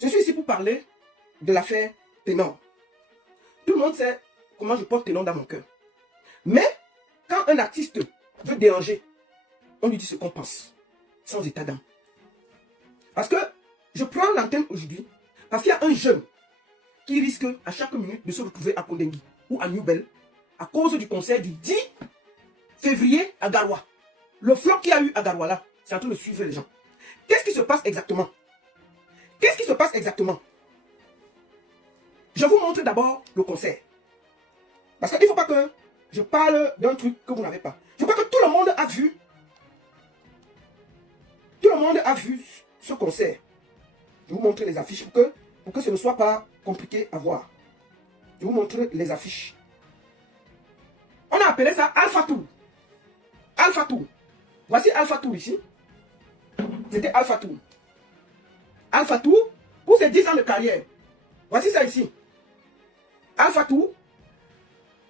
Je suis ici pour parler de l'affaire Ténor. Tout le monde sait comment je porte Ténor dans mon cœur. Mais quand un artiste veut déranger, on lui dit ce qu'on pense, sans état d'âme. Parce que je prends l'antenne aujourd'hui, parce qu'il y a un jeune qui risque à chaque minute de se retrouver à Kondengui ou à Newbel à cause du concert du 10 février à Garoua. Le flop qu'il y a eu à Garoua là, c'est en train de suivre les gens. Qu'est-ce qui se passe exactement? Qu'est-ce qui se passe exactement? Je vous montre d'abord le concert. Parce qu'il ne faut pas que je parle d'un truc que vous n'avez pas. Je crois que tout le monde a vu. Tout le monde a vu ce concert. Je vous montre les affiches pour que ce ne soit pas compliqué à voir. Je vous montre les affiches. On a appelé ça Alpha Tour. Alpha Tour. Voici Alpha Tour ici. C'était Alpha Tour. Alpha Tour pour ses 10 ans de carrière. Voici ça ici. Alpha Tour.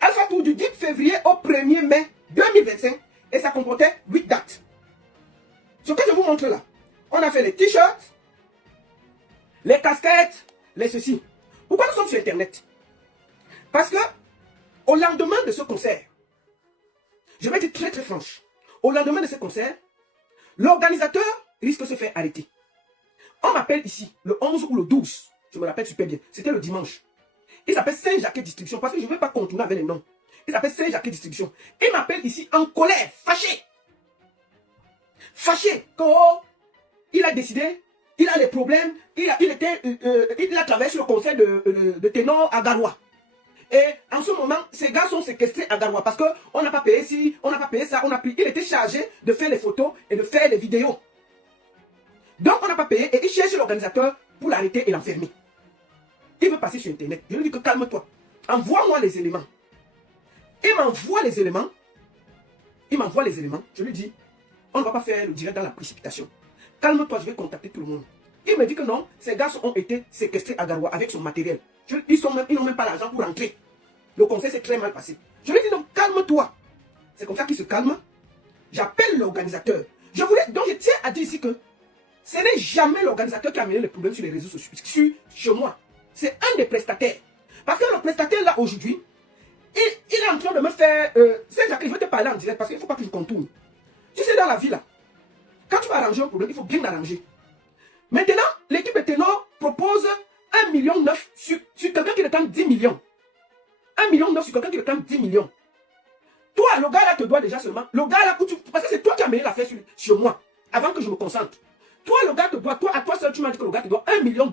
Alpha Tour du 10 février au 1er mai 2025. Et ça comportait 8 dates. Ce que je vous montre là. On a fait les t-shirts, les casquettes, les ceci. Pourquoi nous sommes sur Internet? Parce que au lendemain de ce concert, je vais être très très franche. Au lendemain de ce concert, l'organisateur risque de se faire arrêter. On m'appelle ici, le 11 ou le 12. Je me rappelle super bien. C'était le dimanche. Il s'appelle Saint-Jacques Distribution. Parce que je ne vais pas continuer avec les noms. Il s'appelle Saint-Jacques Distribution. Il m'appelle ici en colère, fâché. Fâché. Quand il a décidé, il a des problèmes. Il a traversé le concert de Ténor à Garoua. Et en ce moment, ces gars sont séquestrés à Garoua. Parce qu'on n'a pas payé ci, on n'a pas payé ça. Il était chargé de faire les photos et de faire les vidéos. Donc on n'a pas payé et il cherche l'organisateur pour l'arrêter et l'enfermer. Il veut passer sur Internet. Je lui dis que calme-toi. Envoie-moi les éléments. Il m'envoie les éléments. Il m'envoie les éléments. Je lui dis, on ne va pas faire le direct dans la précipitation. Calme-toi, je vais contacter tout le monde. Il me dit que non, ces gars ont été séquestrés à Garoua avec son matériel. Ils n'ont même pas l'argent pour rentrer. Le conseil s'est très mal passé. Je lui dis donc, calme-toi. C'est comme ça qu'il se calme. J'appelle l'organisateur. Donc je tiens à dire ici que ce n'est jamais l'organisateur qui a amené le problème sur les réseaux sociaux, chez moi. C'est un des prestataires. Parce que le prestataire là aujourd'hui, il est en train de me faire... Saint-Jacques, je vais te parler en direct parce qu'il ne faut pas que je contourne. Tu sais, dans la vie là, quand tu vas arranger un problème, il faut bien l'arranger. Maintenant, l'équipe de Ténor propose 1,9 million sur quelqu'un qui réclame 10 millions. 1,9 million sur quelqu'un qui réclame 10 millions. Toi, le gars là te doit déjà seulement. Le gars là, parce que c'est toi qui as amené l'affaire sur moi, avant que je me concentre. Toi, le gars te doit, à toi seul, tu m'as dit que le gars te doit 1,2 million.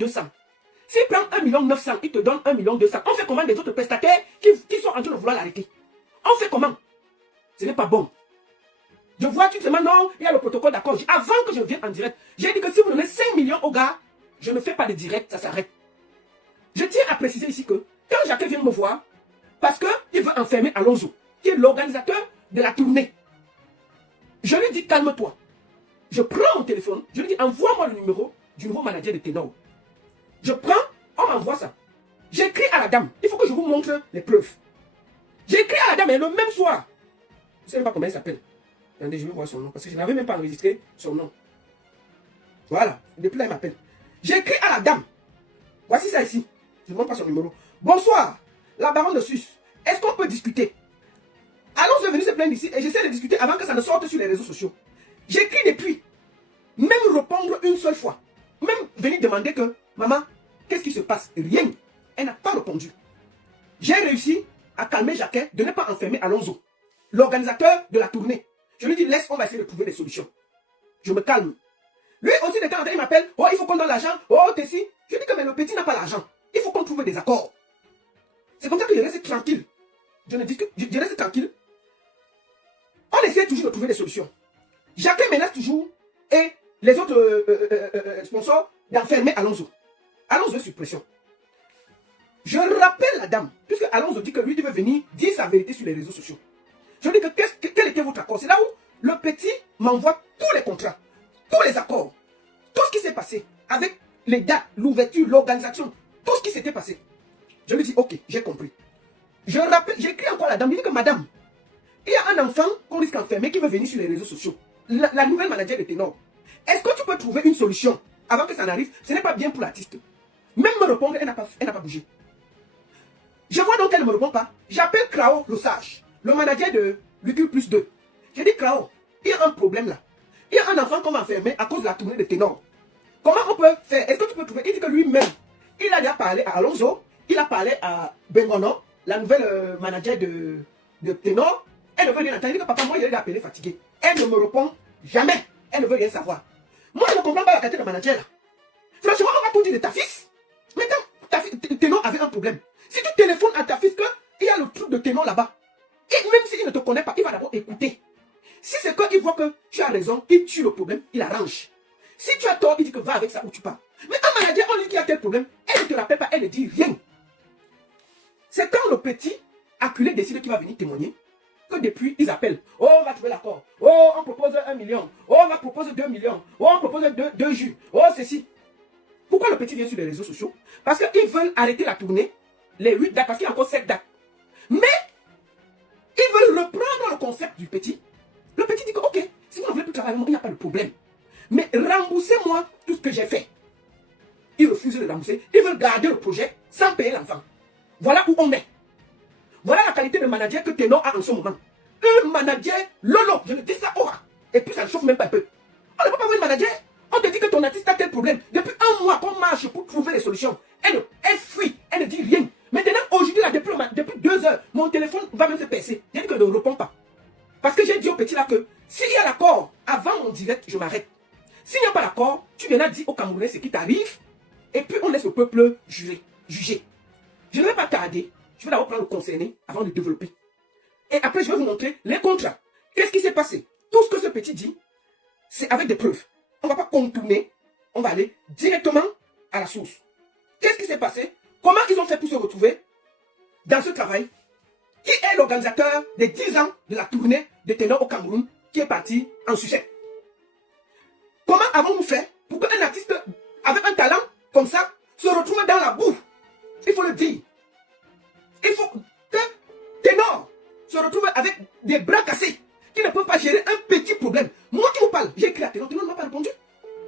S'il prend 1,9 million, il te donne 1,2 million. On fait comment des autres prestataires qui sont en train de vouloir l'arrêter? On fait comment? Ce n'est pas bon. Je vois, tu te demandes, non, il y a le protocole d'accord. Avant que je vienne en direct, j'ai dit que si vous donnez 5 millions au gars, je ne fais pas de direct, ça s'arrête. Je tiens à préciser ici que quand Jacques vient me voir, parce qu'il veut enfermer Alonso, qui est l'organisateur de la tournée, je lui dis calme-toi. Je prends mon téléphone, je lui dis envoie-moi le numéro du nouveau manager de Ténor. Je prends, on m'envoie ça. J'écris à la dame, il faut que je vous montre les preuves. J'écris à la dame et le même soir, je ne sais même pas comment elle s'appelle. Attendez, je vais voir son nom, parce que je n'avais même pas enregistré son nom. Voilà, depuis là, il m'appelle. J'écris à la dame. Voici ça ici. Je ne montre pas son numéro. Bonsoir, la baronne de Suisse. Est-ce qu'on peut discuter? Allons, je venir se plaindre ici et j'essaie de discuter avant que ça ne sorte sur les réseaux sociaux. J'écris depuis. Même répondre une seule fois. Même venir demander que, maman, qu'est-ce qui se passe? Rien. Elle n'a pas répondu. J'ai réussi à calmer Jacques de ne pas enfermer Alonso, l'organisateur de la tournée. Je lui dis, laisse, on va essayer de trouver des solutions. Je me calme. Lui aussi, de temps en temps, il m'appelle. Oh, il faut qu'on donne l'argent. Oh, Tessie. Je dis que mais le petit n'a pas l'argent. Il faut qu'on trouve des accords. C'est comme ça que je reste tranquille. Je reste tranquille. On essaie toujours de trouver des solutions. Jacques menace toujours et les autres sponsors d'enfermer Alonso. Alonso est sur pression. Je rappelle la dame, puisque Alonso dit que lui devait venir dire sa vérité sur les réseaux sociaux. Je dis que quel était votre accord? C'est là où le petit m'envoie tous les contrats, tous les accords, tout ce qui s'est passé avec les dates, l'ouverture, l'organisation, tout ce qui s'était passé. Je lui dis, ok, j'ai compris. Je rappelle, j'écris encore à la dame, je dis que madame, il y a un enfant qu'on risque d'enfermer qui veut venir sur les réseaux sociaux. La nouvelle manager de Ténor. Est-ce que tu peux trouver une solution avant que ça n'arrive? Ce n'est pas bien pour l'artiste. Même me répondre, elle n'a pas bougé. Je vois donc qu'elle ne me répond pas. J'appelle Krao, le sage, le manager de l'UQ plus 2. Je dis, Krao, il y a un problème là. Il y a un enfant qu'on m'a enfermé à cause de la tournée de ténor. Comment on peut faire? Est-ce que tu peux trouver? Il dit que lui-même, il a déjà parlé à Alonso, il a parlé à Bengono, la nouvelle manager de ténor. Elle ne veut rien entendre. Elle dit que papa, moi, je l'ai appelé fatigué. Elle ne me répond jamais. Elle ne veut rien savoir. Moi, je ne comprends pas la qualité de manager là. Franchement, on va tout dire de ta fils. Mais quand ténor avait un problème, si tu téléphones à ta fils qu'il y a le truc de ténor là-bas, et même s'il ne te connaît pas, il va d'abord écouter. Si c'est qu'il voit que tu as raison, il tue le problème, il arrange. Si tu as tort, il dit que va avec ça où tu pars. Mais un manager, on lui dit qu'il y a tel problème, elle ne te rappelle pas, elle ne dit rien. C'est quand le petit acculé décide qu'il va venir témoigner, que depuis, ils appellent. Oh, on va trouver l'accord. Oh, on propose 1 million. Oh, on va proposer 2 millions. Oh, on propose 2 jus. Oh, ceci. Pourquoi le petit vient sur les réseaux sociaux? Parce qu'ils veulent arrêter la tournée, les 8 dates, parce qu'il y a encore 7 dates. Mais, ils veulent reprendre le concept du petit. Le petit dit que, ok, si vous ne voulez plus travailler avec moi, il n'y a pas de problème. Mais remboursez-moi tout ce que j'ai fait. Ils refusent de rembourser. Ils veulent garder le projet sans payer l'enfant. Voilà où on est. Voilà la qualité de manager que Ténor a en ce moment. Un manager lolo. Je le dis ça aura. Et puis ça ne chauffe même pas un peu. On ne peut pas avoir un manager. On te dit que ton artiste a tel problème. Depuis 1 mois qu'on marche pour trouver les solutions. Elle fuit. Elle ne dit rien. Maintenant, aujourd'hui, là, depuis 2 heures, mon téléphone va même se percer. J'ai dit que je ne réponds pas. Parce que j'ai dit au petit là que s'il y a l'accord avant mon direct, je m'arrête. S'il n'y a pas d'accord, tu viens dire au Camerounais ce qui t'arrive. Et puis on laisse le peuple juger. Je ne vais pas tarder. Je vais d'abord prendre le concerné avant de développer. Et après, je vais vous montrer les contrats. Qu'est-ce qui s'est passé? Tout ce que ce petit dit, c'est avec des preuves. On ne va pas contourner. On va aller directement à la source. Qu'est-ce qui s'est passé? Comment ils ont fait pour se retrouver dans ce travail? Qui est l'organisateur des 10 ans de la tournée de ténor au Cameroun qui est parti en sucette? Comment avons-nous fait pour qu'un artiste avec un talent comme ça se retrouve dans la boue? Il faut le dire. Il faut que ténor se retrouve avec des bras cassés qui ne peuvent pas gérer un petit problème. Moi qui vous parle, j'ai écrit à ténor, ténor ne m'a pas répondu.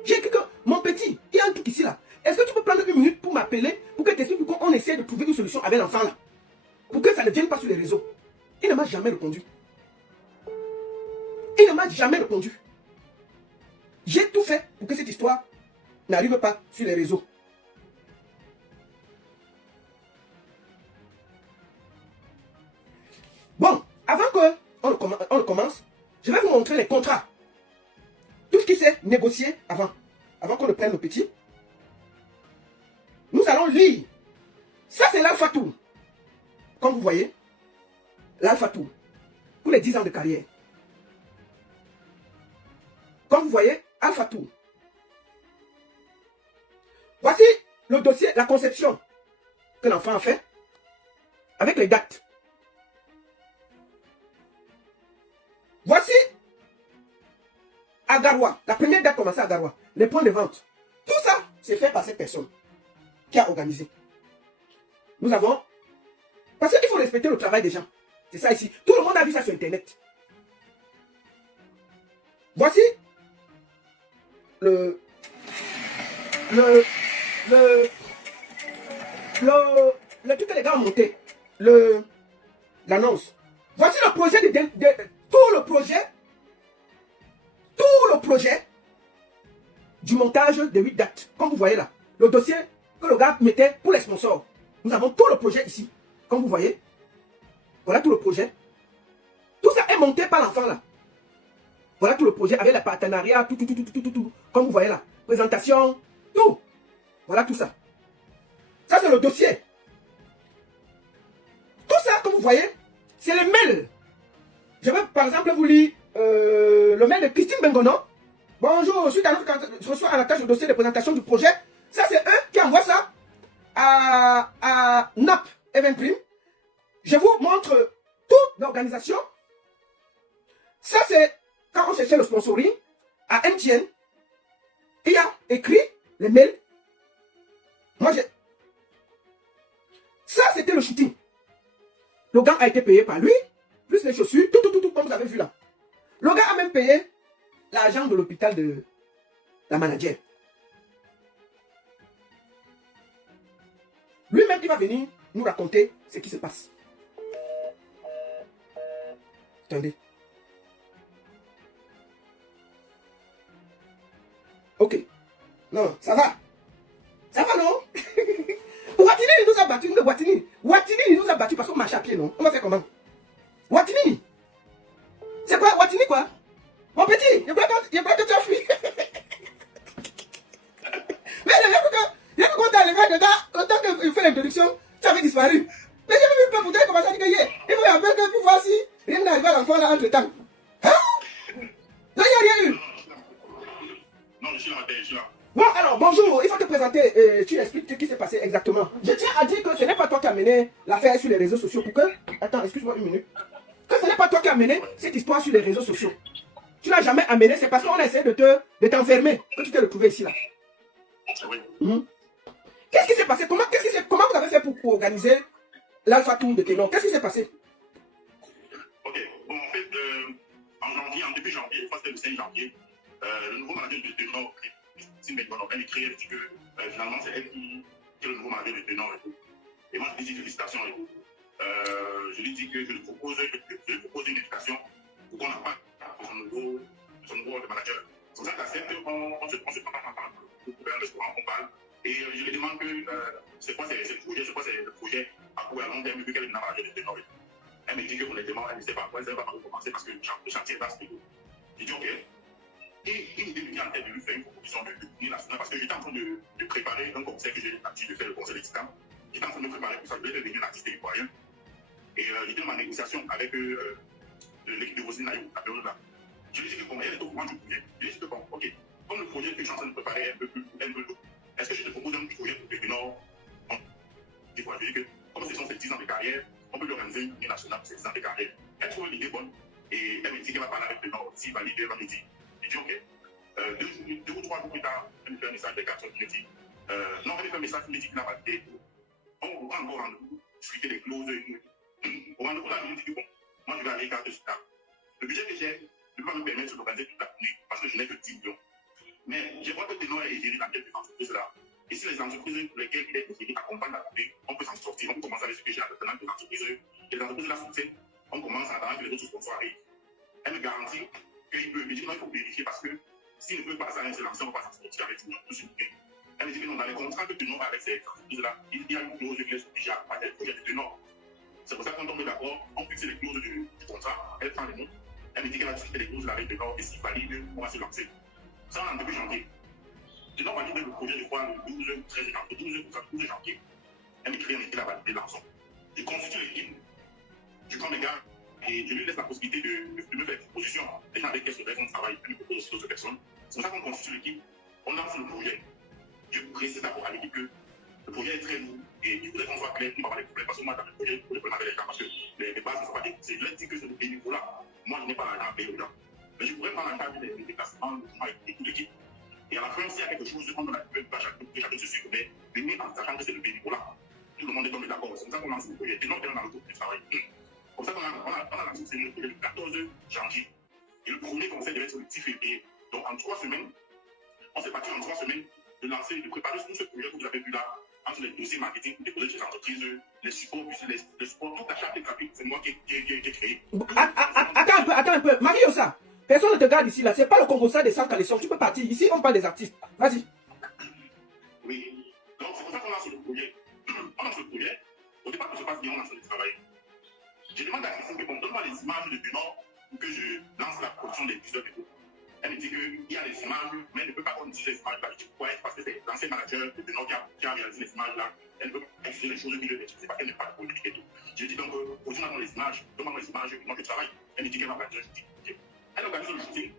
J'ai écrit que mon petit, il y a un truc ici là. Est-ce que tu peux prendre 1 minute pour m'appeler pour que tu expliques pourquoi on essaie de trouver une solution avec l'enfant là? Pour que ça ne vienne pas sur les réseaux. Il ne m'a jamais répondu. Il ne m'a jamais répondu. J'ai tout fait pour que cette histoire n'arrive pas sur les réseaux. Bon, avant qu'on ne commence, je vais vous montrer les contrats. Tout ce qui s'est négocié avant qu'on ne prenne le petit. Nous allons lire. Ça, c'est l'Alpha Tour. Comme vous voyez, l'Alpha Tour. Pour les 10 ans de carrière. Comme vous voyez, Alpha Tour. Voici le dossier, la conception que l'enfant a fait. Avec les dates. Voici à Garoua. La première date commençait à Garoua. Les points de vente. Tout ça, c'est fait par cette personne qui a organisé. Nous avons... Parce qu'il faut respecter le travail des gens. C'est ça ici. Tout le monde a vu ça sur Internet. Voici le truc que les gars ont monté. L'annonce. Voici le projet tout le projet du montage de 8 dates. Comme vous voyez là. Le dossier que le gars mettait pour les sponsors. Nous avons tout le projet ici. Comme vous voyez. Voilà tout le projet. Tout ça est monté par l'enfant là. Voilà tout le projet avec les partenariats, tout. Comme vous voyez là. Présentation, tout. Voilà tout ça. Ça c'est le dossier. Tout ça, comme vous voyez, c'est les mails. Je vais par exemple vous lire le mail de Christine Bengono. Bonjour, je reçois à la tâche le dossier de présentation du projet. Ça c'est eux qui envoient ça à NAP Event Prime. Je vous montre toute l'organisation. Ça c'est quand on cherchait le sponsoring à MTN. Il y a écrit les mails. Moi j'ai... Ça c'était le shooting. Le gars a été payé par lui, plus les chaussures, tout, comme vous avez vu là. Le gars a même payé l'argent de l'hôpital de la manager. Lui-même, il va venir nous raconter ce qui se passe. Attendez. Ok. Non, ça va. Ça va, non? Watini, il nous a battus. Watini, il nous a battus parce qu'on marche à pied, non? On va faire comment? Watini. C'est quoi? Watini, quoi? Mon petit, il y a pas que tu as fui. Mais il y a que quand tu as levé dedans, le temps qu'il fait l'introduction, ça avait disparu. Mais j'ai vu le peuple commencer à dire que il faut appeler pour voir si rien n'arrive à l'enfant là entre temps. Hein? Non, il n'y a rien eu. Non, je suis là. Bon, alors, bonjour, il faut te présenter, tu expliques ce qui s'est passé exactement. Je tiens à dire que ce n'est pas toi qui as mené l'affaire sur les réseaux sociaux pour que... Attends, excuse-moi une minute. Que ce n'est pas toi qui as mené cette histoire sur les réseaux sociaux. Tu l'as jamais amené, c'est parce qu'on a essayé de t'enfermer que tu t'es retrouvé ici là. Oui. Qu'est-ce qui s'est passé? Comment vous avez fait pour organiser l'Alpha Tour de Ténor? Qu'est-ce qui s'est passé? Ok, bon, en fait, en début janvier, je crois que c'était le 5 janvier, le nouveau manager de Ténor, Christine McDonald, elle écrit, elle dit que finalement c'est elle qui est le nouveau manager de Ténor et tout. Et moi je lui dis félicitations et tout. Je lui dis que je lui propose une invitation pour qu'on en parle de son nouveau manager. C'est pour ça qu'accepte, on se prend pour un restaurant, on parle. Et je lui demande que c'est quoi le projet à court et à long terme vu qu'elle est manager de Ténor. Elle me dit que honnêtement, elle ne sait pas quoi, elle ne va pas recommencer parce que le chantier est vaste. J'ai dit ok. Et une idée me vient en tête de lui faire une proposition de l'Union nationale parce que j'étais en train de préparer un conseil que j'ai l'habitude de faire, le conseil des titans. J'étais en train de me préparer pour ça, je voulais devenir un artiste ivoirien. Et j'étais dans ma négociation avec l'équipe de Rosine Naïou, la période là. Je lui ai dit que bon, elle est au courant du projet. Je lui ai dit que bon, ok, comme le projet que je suis en train de préparer est un peu lourd, est-ce que je te propose un projet pour que le Nord. Je lui ai dit que comme ce sont ces 10 ans de carrière, on peut lui organiser une Union nationale pour ces 10 ans de carrière. Elle trouve l'idée bonne. Et elle me dit qu'elle va parler avec le Nord. S'il valide, elle va me dire. Je dis ok. 2 ou 3 jours plus tard, elle me fait un message de 4 heures qui me dit non, elle me fait un message qui me dit qu'il n'a pas validé. On va encore rendez-vous, discuter des clauses. Au rendez-vous là, je me dis que bon, moi je vais aller garder ce temps. Le budget que j'ai ne peut pas me permettre de l'organiser toute la journée parce que je n'ai que 10 millions. Mais je vois que Ténor est géré dans quelques entreprises là. Et si les entreprises pour lesquelles il est géré accompagnent la journée, on peut s'en sortir. On peut commencer avec ce que j'ai à l'intérieur des entreprises. Et les entreprises là soutiennent, on commence à attendre que les autres sponsors arrivent. Elle me garantit qu'il peut. Mais je dis non, il faut vérifier parce que s'il ne peut pas ça, un seul ancien, on va pas s'en sortir avec tout le monde. Elle me dit que non, dans les contrats que Ténor a avec ces entreprises-là, il y a une clause qui est obligée à partir du projet de Ténor. C'est pour ça qu'on tombe d'accord, on fixe les clauses du contrat, elle prend les notes, elle me dit qu'elle a discuté les clauses là avec Ténor et s'il valide, on va se lancer. Ça, en début janvier. Ténor valide le projet, je crois, le 12 janvier. Elle m'écrit, elle me dit qu'elle a validé l'ensemble. Je constitue l'équipe, je prends mes gars et je lui laisse la possibilité de me faire une proposition. Les gens avec qui on travaille, elle me propose aussi d'autres personnes. C'est pour ça qu'on constitue l'équipe, on lance le projet. Je précise d'abord à l'équipe que le projet est très lourd et il faudrait qu'on soit clair, il va y avoir des problèmes. Parce que moi, dans le projet, pour les problèmes avec les gens, parce que les bases ne sont pas des. Je leur dis que c'est le pays niveau-là. Moi, je n'ai pas l'argent à payer aux gens. Mais je pourrais prendre en charge des déplacements, le mouvement et toute l'équipe. Et à la fin, s'il y a quelque chose, on donne la pub à chacun se suivre, mais venir en sachant que c'est le pays niveau-là. Tout le monde est tombé d'accord. C'est comme ça qu'on lance le projet. Et non, on est dans le groupe de travail. Comme ça qu'on a lancé le projet le 14 janvier. Et le premier conseil devait être le 10 février. Donc en 3 semaines, on s'est battu en 3 semaines de lancer, de préparer tout ce projet que vous avez vu là, entre les dossiers marketing pour déposer chez les entreprises, les supports, les supports, toute la charte des graphiques, c'est moi qui ai créé. Attends un peu. Marie-Osa, personne ne te garde ici là. C'est pas le Congo ça des 100 collections. Tu peux partir. Ici, on parle des artistes. Vas-y. Oui. Donc c'est pour ça qu'on lance le projet. On lance le projet. Au départ, tout se passe bien, on lance le travail. Je demande à Christine que bon, donne-moi les images de Ténor pour que je lance la production des épisodes et tout. Elle me dit qu'il y a des images, mais elle ne peut pas utiliser les images là. Je dis pourquoi? Parce que c'est l'ancien manager de Ténor qui a réalisé les images là. Elle ne peut pas utiliser les choses qu'il veut utiliser parce qu'elle n'est pas politique et tout. Je dis donc, donne-moi les images, moi je travaille. Elle me dit qu'elle va organiser le shooting. Elle organise le shooting.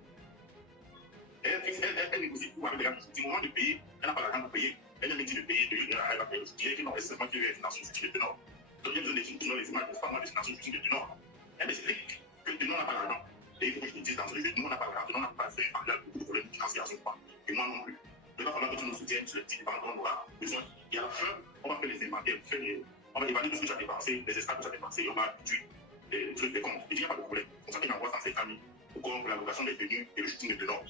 Elle négocie tout avec les gars du shooting. Au moment de payer, elle n'a pas l'argent pour payer. Elle me dit de payer, elle va payer le shooting. Elle dit non, c'est moi qui vais financer le shooting de Ténor. Donc, il y a besoin des images, c'est pas moi de financer le shooting de Ténor. Elle m'explique que Ténor n'a pas l'argent. Et il faut que je te dise dans ce jeu, nous on n'a pas l'argent, Ténor n'a pas fait, il y a beaucoup de problèmes financiers à ce moment. Et moi non plus. Il va falloir que tu nous soutiennes sur le petit départ dont on aura besoin. Et à la fin, on va faire les inventaires, on va évaluer tout ce que tu as dépensé, les extras que tu as dépensé, et on va réduire les trucs, les comptes. Et il n'y a pas de problème. C'est pour ça qu'il envoie 150 000 pour la location des tenues et le shooting de Ténor.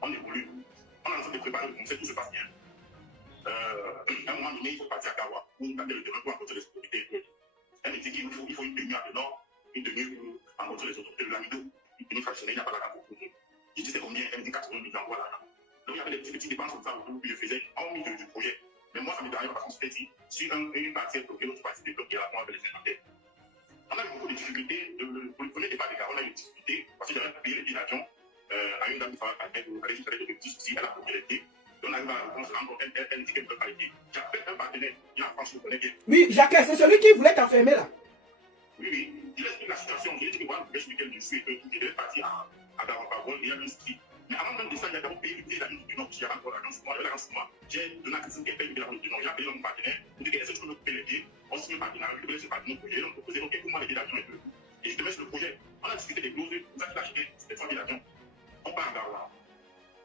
On évolue. On est en train de préparer le conseil, tout se passe bien. À un moment donné, il faut partir à Kawa. pour garder le terrain pour rencontrer les autorités. Elle me dit qu'il faut une tenue à Nord, une tenue pour rencontrer les autorités de l'Amido, une tenue traditionnelle, il n'y a pas la pour nous. Je dis c'est combien? Elle me dit 80 millions, voilà. Donc il y avait des petites dépenses comme ça autour que je faisais en milieu du projet. Mais moi, ça me dérange parce qu'on s'était dit, si une partie est bloquée, l'autre partie est bloquée, alors on avait les inventaires. On a eu beaucoup de difficultés. Pour le premier départ des gars, on a eu des difficultés parce que j'avais payé les billets d'avion à une dame qui travaille à laquelle il fallait de petits soucis, elle a payé les billets. Donc on arrive à on se rend compte, elle dit qu'elle ne peut pas les billets. J'appelle un partenaire qui en France, je connais bien. Oui, Jacques, c'est celui qui voulait t'enfermer là. Oui. Il explique la situation. J'ai dit que voilà, je vais expliquer le dessus et que il devait partir à Garopagon et il y a un ski. Mais avant même de ça, il a d'abord payé le billet d'avion du Nord, qui avait encore l'agence pour moi. J'ai donné à Christine qui a payé le billet d'avion du Nord. J'ai appelé mon partenaire pour dire est-ce que je peux me payer les billets. On signe un partenariat, je peux laisser partenaire au projet. Donc, proposer, ok, pour moi, les billets d'avion et tout. Et je te mets sur le projet. On a discuté des clauses, vous avez acheté, c'était 3 billets d'avion. On part à Garoua.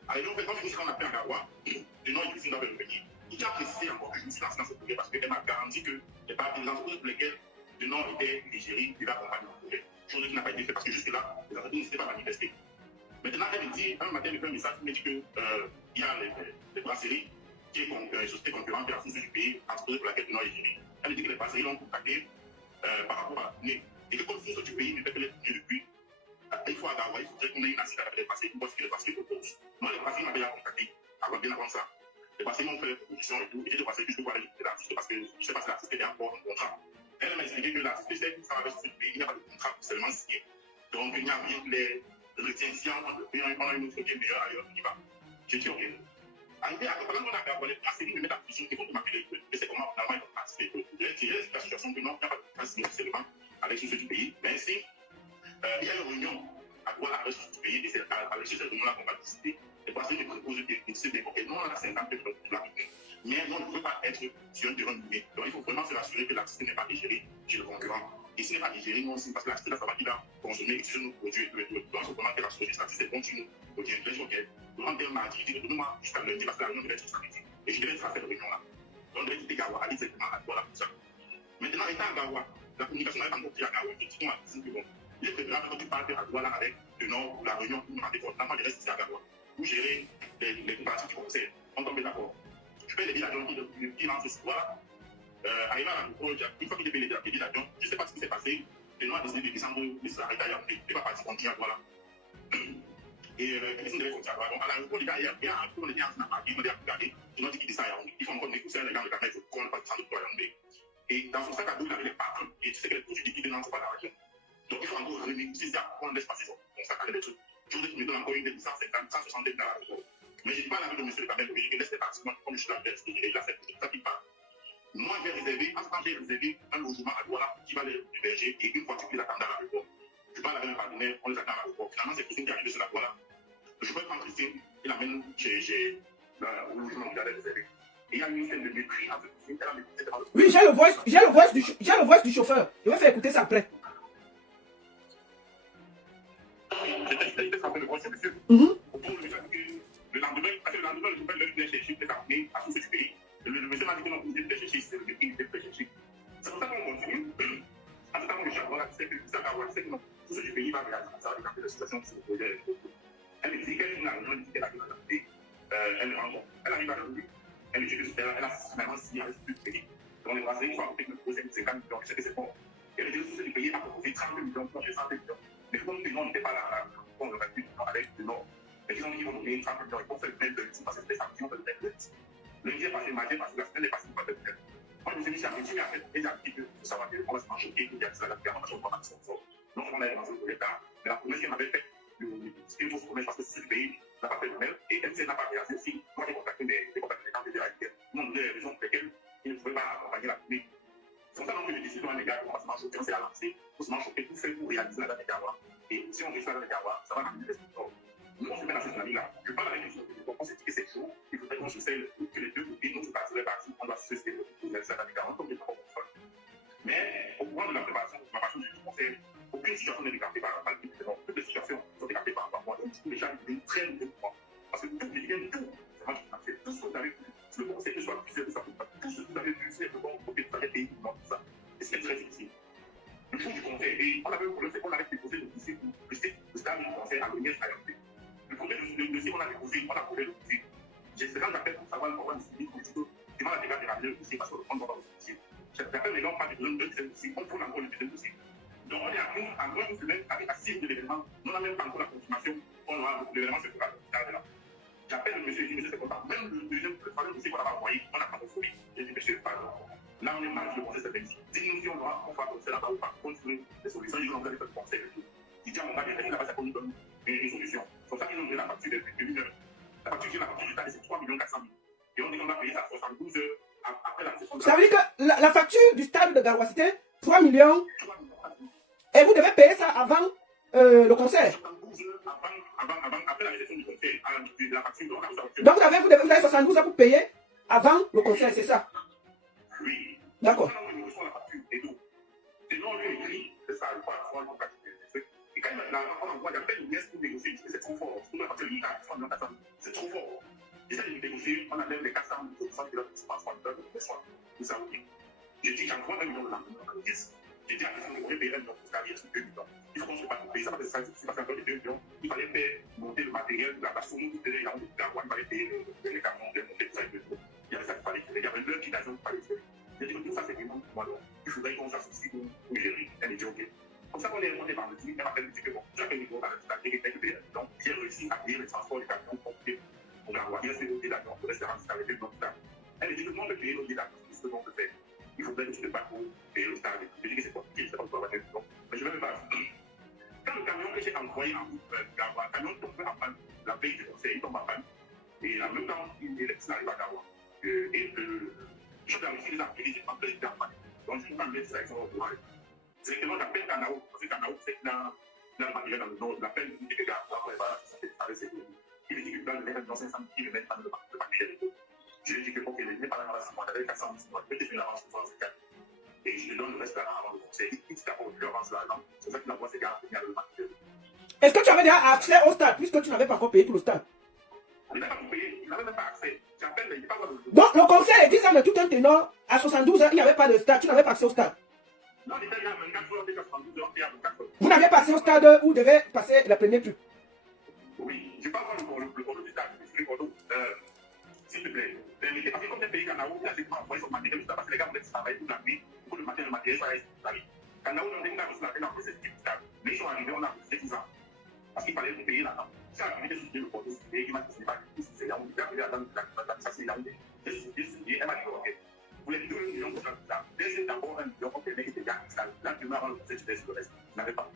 Alors, en fait, quand on a fait à Garoua, le Nord, il doit revenir. Il a précisé encore que je me suis lancé dans ce projet parce qu'elle m'a garanti que les entreprises pour lesquelles le Nord était l'Algérie, il va accompagner le projet. Chose qui n'a pas été fait parce que jusque-là, les entreprises n'étaient pas manifestées. Maintenant, elle me dit, un matin, elle me fait un message qui me dit qu'il y a les brasseries qui est une société concurrente de la source du pays, entreprise pour laquelle le Nord est géré. Elle me dit que les brasseries l'ont contacté par rapport à la tournée. Et que comme source du pays ne fait que les tournées depuis, il faut avoir, il faudrait qu'on ait une assise avec les brasseries pour voir ce que les brasseries proposent. Moi, les brasseries m'avaient déjà contacté bien avant ça. Les brasseries m'ont fait des propositions et tout. Et j'ai des brasseries que je peux voir l'artiste parce que je sais pas si l'artiste était encore en contrat. Elle m'a expliqué que l'artiste, ça va avec ce pays, il n'y a pas de contrat seulement signé. Donc, il n'y a rien que les retient si on a une autre game meilleure ailleurs, on y va. J'ai dit, ok. Arrivé à pendant qu'on a gardé les brasseries, me mettent à pression, il faut que m'appeler. Et c'est comment finalement ils ont participé. J'ai tiré la situation que non, il n'y a pas de contrat signé officiellement avec ce du pays. Mais si, il y a une réunion à quoi la ressource du pays, et c'est avec ce réunion-là qu'on va décider. Les brasseries me proposent de décider, ok, non, on a 50 de la tournée. Mais on ne peut pas être sur un terrain miné. Donc il faut vraiment se rassurer que l'artiste n'est pas digéré chez le concurrent. Et s'il n'est pas digéré, nous aussi, parce que l'artiste, là, ça va qu'il va consommer, utiliser nos produits et tout. Donc il faut vraiment que rassurer que l'artiste est bon sur nous. Ok, je dis, ok, durant tel mardi, je dis, donne-moi jusqu'à lundi, parce que la réunion devait être samedi. Et je devais faire cette réunion-là. Donc je devais quitter Garoua, aller directement à Douala pour ça. Maintenant, étant à Garoua, la communication n'avait pas encore pris à Garoua. Je dis, moi, c'est bon. Il est préférable que tu partes à Douala avec le Nord, la réunion pour nous rendre compte. Normalement, je reste ici à Garoua. Pour gérer les parties du conseil. On tombe d'accord. Je fais les billets d'avion qui lancent ce soir. Arrivé à la une fois qu'il a payé les billets d'avion, je ne sais pas ce qui s'est passé. Le Nord a décidé de descendre, de s'arrêter à Yaoundé. Il va partir continuer à Douala. Et Christine devait continuer à Douala. Donc, à l'aéroport, les gars, il y a un tour, les gars, ils m'ont dit à regarder. Ils ont dit qu'ils descendent à Yaoundé. Ils font encore négocier les gars, le permettre qu'on ne pas descendre à Yaoundé. Et dans son sac à dos, il avait les patrons. Et tu sais que les produits liquides n'entrent pas dans la région. Donc, il faut encore renégocier ça. On laisse passer son sac à dos. Je voudrais qu'il me donne encore une de 150, 160 dans la région. Mais je ne dis pas la de monsieur le Cadet, il laisse les participants comme je suis là, il a fait ça qui part. Moi, j'ai réservé un logement à Douala qui va les héberger et une voiture qui l'attend à l'aéroport. Je parle avec un partenaire, on les attend à l'aéroport. Finalement, c'est Christine qui arrive sur la Douala. Je peux prendre Christine, il l'amène chez le logement qu'il a réservé. Et il y a une scène de mépris entre Christine et la mépris. Oui, j'ai le voice du chauffeur. Je vais faire écouter ça après. J'étais frappé de voir ce monsieur. Le lendemain, le chauffeur venait chercher les armées à source du pays. Le monsieur m'a dit que non, vous devez chercher, c'est le pays, vous devez chercher. C'est pour ça qu'on continue. En tout cas, le chef, voilà, c'est que ça va avoir, c'est que non, source du pays va regarder ça, va regarder la situation de ce projet. Elle me dit qu'elle est une réunion, elle dit qu'elle arrive à l'enlever. Elle me rencontre. Elle arrive à l'enlever. Elle me dit qu'elle a finalement signé avec le pays. Donc les brasseries, ils sont avec le projet de 50 millions, je sais que c'est bon. Elle me dit que source du pays a proposé 30 millions, moi j'ai 100 millions. Mais comme le nom n'était pas là, on aurait pu avec le nom. Mais ils ont dit qu'ils vont donner 30 millions, ils vont faire le même lundi, parce que c'était samedi, on fait le même lundi. Lundi est passé, mardi est passé, la semaine est passée, pas de problème. Moi, je me suis dit, j'ai appris à faire, et j'ai appris que tout ça va bien, on va se faire choquer, il y a ça, la permanence, on va se faire. Donc, on a dans ce projet-là, mais la promesse qu'elle m'avait faite, c'était une fausse promesse parce que si le pays n'a pas fait de même, et elle n'a pas réalisé aussi. Moi, j'ai contacté des candidats avec elle, non, des raisons pour lesquelles ils ne pouvaient pas accompagner la tournée. C'est pour ça que j'ai décidé, les gars, on va se faire choquer, on s'est lancé, on se faire choquer, tout fait pour réaliser la date de Garoua. Et si on réussit la date de Garoua, ça va amener les résultats. Nous, on se met dans cette dynamique-là. Je parle avec les gens, on s'est dit que c'est chaud, il faudrait qu'on se celle que les deux côtés, nous, se passent les parties, on doit se cesser de faire ça avec comme des trois personnes. Mais au cours de la préparation du conseil, aucune situation n'est écartée par le président. Toutes les situations sont écartées par moi. Donc, du coup, les gens viennent très de moi. Parce que tout devient tout. C'est moi qui fais tout ce que vous avez vu. Le conseil, que ce soit plusieurs, tout ce que vous avez vu, c'est le bon côté de chaque pays, tout ça. Et c'est très difficile. Le jour du conseil, et on avait un problème, c'est qu'on avait déposé le dossier pour le stade du conseil à l'ONU à l'ONU. Le premier dossier qu'on a déposé, on a trouvé le dossier. J'ai fait un appel pour savoir comment décider pour que durant la déclaration le dossier parce qu'on ne va pas le dossier. J'appelle les gens, pas de besoin de deuxième dossier, on prend encore le deuxième dossier. Donc on est à moins d'une semaine avec assise de l'événement, nous n'avons même pas encore la confirmation, l'événement se fera là. J'appelle le monsieur, je dis, monsieur, c'est comme ça. Même le deuxième dossier qu'on avait envoyé, on n'a pas compris. J'ai dit, monsieur, pardon. Là, on est mal, le conseil, c'est bien dit. Dis-nous si on va comme ça là-bas ou pas. Continuer les solutions, ils ont fait le conseil et tout. Il dit à mon gars, il a pas ça pour nous donner une solution. C'est pour ça qu'ils ont donné la facture de 20 heures. La facture du stade, c'est 3 400 000. Et on dit qu'on va payer ça à 72 heures après la session. Ça veut dire que la facture du stade de Garoua, c'était 3 millions. Et vous devez payer ça avant le concert. Après la gestion du concert, la facture. Donc vous avez 72 heures pour payer avant le concert, c'est ça? Oui. D'accord. C'est non lui écrit, c'est ça, et quand on envoie l'appel, il laisse pour négocier, c'est trop fort. C'est trop fort. J'essaie de négocier, on enlève les 400 000, qui se passent par le soir. Vous savez. J'ai dit, j'envoie 1 million de pièces. J'ai dit à personne qu'on payer 1 million pour carrière sur 2 millions. Il faut qu'on se batte pour payer ça, parce que ça, c'est parce qu'encore les 2 millions, il fallait faire monter le matériel, la façon dont il fallait payer les camions, les montées, tout ça. Il y avait ça qu'il fallait faire. Il y avait l'heure qui d'agent qu'il fallait faire. J'ai dit que tout ça, c'est vraiment moi, donc. Il faudrait qu'on fasse aussi pour gérer. Elle me dit, OK. Comme ça, on est vendredi, elle m'appelle, me dit que bon, j'appelle les gros dans la vérité. Donc, j'ai réussi à payer les transports, les camions, pour l'avoir. Il reste nos billets d'avion, pour rester rendu avec le stade. Elle me dit que tout le monde peut payer nos billets d'avion, c'est ce qu'on peut faire. Il faudrait que tu te battes pour payer le stade. Je dis que c'est compliqué, je ne sais pas pourquoi on va faire. Mais je vais me battre. Quand le camion que j'ai envoyé en route, le camion tombe en panne, la veille du conseil, il tombe en panne. Et en même temps, il arrive à Garoua. Et je dois aussi les appeler, j'ai pas pris en panne. Donc, je ne peux pas me mettre direction au courant. C'est que moi, j'appelle Kanao, parce que Kanao, c'est dans le matériel dans le nord, j'appelle, il dit que Garoua, il dit que dans le 500 000, il ne met pas de matériel. Je lui ai dit que ok, il n'est pas dans la moi, j'avais 400 000, je peux te faire l'avance pour faire ce cas. Et je te donne le reste avant le conseil. Il dit d'abord, je lui avance l'argent. C'est ça qu'il envoie ses gars, il y a le matériel. Est-ce que tu avais déjà accès au stade, puisque tu n'avais pas encore payé tout le stade? Il n'a pas payé, il n'avait même pas accès. J'appelle, il n'y a pas de. Donc, le conseil est disant de tout un ténor, à 72 heures, il n'y avait pas de stade, tu n'avais pas accès au stade. Non, il y a 24 heures, déjà 72 heures, il y a 24 heures. Vous n'avez pas accès au stade où devait passer la première truc. Oui, je parle le cordon du stade, le cordon, s'il te plaît. Parce que comme c'est pays Kanao, il a fait envoyer son matériel, parce que les gars vont travailler toute la nuit, pour le matin, le matériel va être installé. Kanao, on a dit qu'on a fait cette équipe stade. Mais ils sont arrivés, on a fait 10 ans. Parce qu'il fallait payer là-dedans. C'est arrivé de soutenir le cordon, et il m'a dit que ce n'est pas c'est Yaoundé, il est arrivé à ça, c'est Yaoundé. J'ai soutenu, elle m'a dit, ok, vous voulez 2 millions pour ça. Laissez d'abord 1 million, ok, le mec était bien installé. Là, demain, avant le conseil, tu laisses le reste. Je n'avais pas.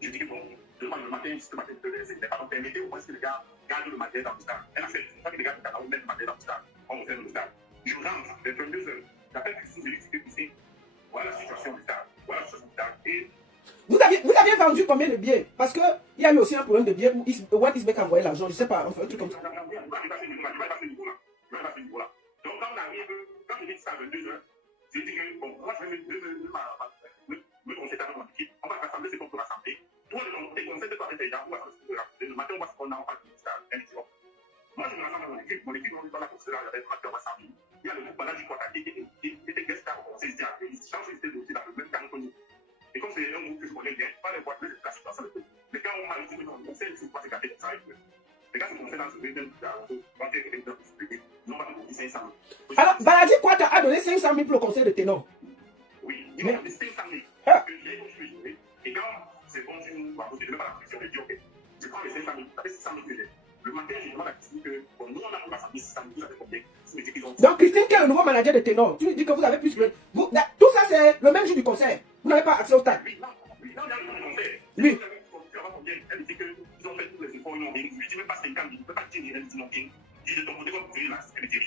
Je dis que bon, le matin, je te laisse. Mais par contre, permettez au moins que les gars gardent le matériel dans le stade. Elle a fait, pas que les gars mettent le matériel dans le stade. On me fait le stade. Je rentre, les 22 heures. J'appelle Christine, je lui dis que voilà la situation du stade. Voilà la situation du stade. Et vous aviez vendu combien de billets? Parce qu'il y a eu aussi un problème de billets où What is Beck a envoyé l'argent, je ne sais pas, enfin un truc comme ça. Je vais pas ce niveau-là. Donc quand on arrive, quand je dis ça à 22 heures, je dis que bon, moi je vais me concentrer dans mon équipe. On va rassembler ce qu'on peut rassembler. Toi, tes conseils de toi avec les gens, le matin, on va se prendre en parle du stade. Moi, je me rassemble dans mon équipe. Mon équipe, on est dans la course là, il y avait un matin, on va s'ennuyer. Il y a le groupe là, du Kwataki qui était guest star au conseil. Ils changent de dossier dans le même temps que nous. Et comme c'est un groupe que je connais bien, pas les boîtes de la situation. Mais quand on m'a dit que le conseil, c'est pas se garder comme ça avec eux. Les gars, c'est conseil dans ce même quand il y a quelqu'un dans ce public, ils n'ont pas de 500 000. Alors, Baladi Kwata a donné 500 000 pour le conseil de ténor. Oui, il m'a donné 500 000. Parce que j'ai construit. Et quand c'est bon, je ne vais pas la pression, je dis ok, je prends les 500 000, ça fait 600 000 que j'ai. Le matin, je demande à Christine que, bon, nous, on a pour la famille 600 000, ça fait combien? Donc, Christine, qui est le nouveau manager de ténor, tu lui dis que vous avez plus que. Tout ça, c'est le même jour du concert. Vous n'avez pas accès au stade. Oui, non, il y a le conseil. Lui. Elle dit qu'ils ont fait tous les efforts, ils n'ont rien. Je lui dis même pas 50 000, je ne peux pas dire rien, ils n'ont rien. Je dis de ton côté, comme vous voyez là, elle me dit.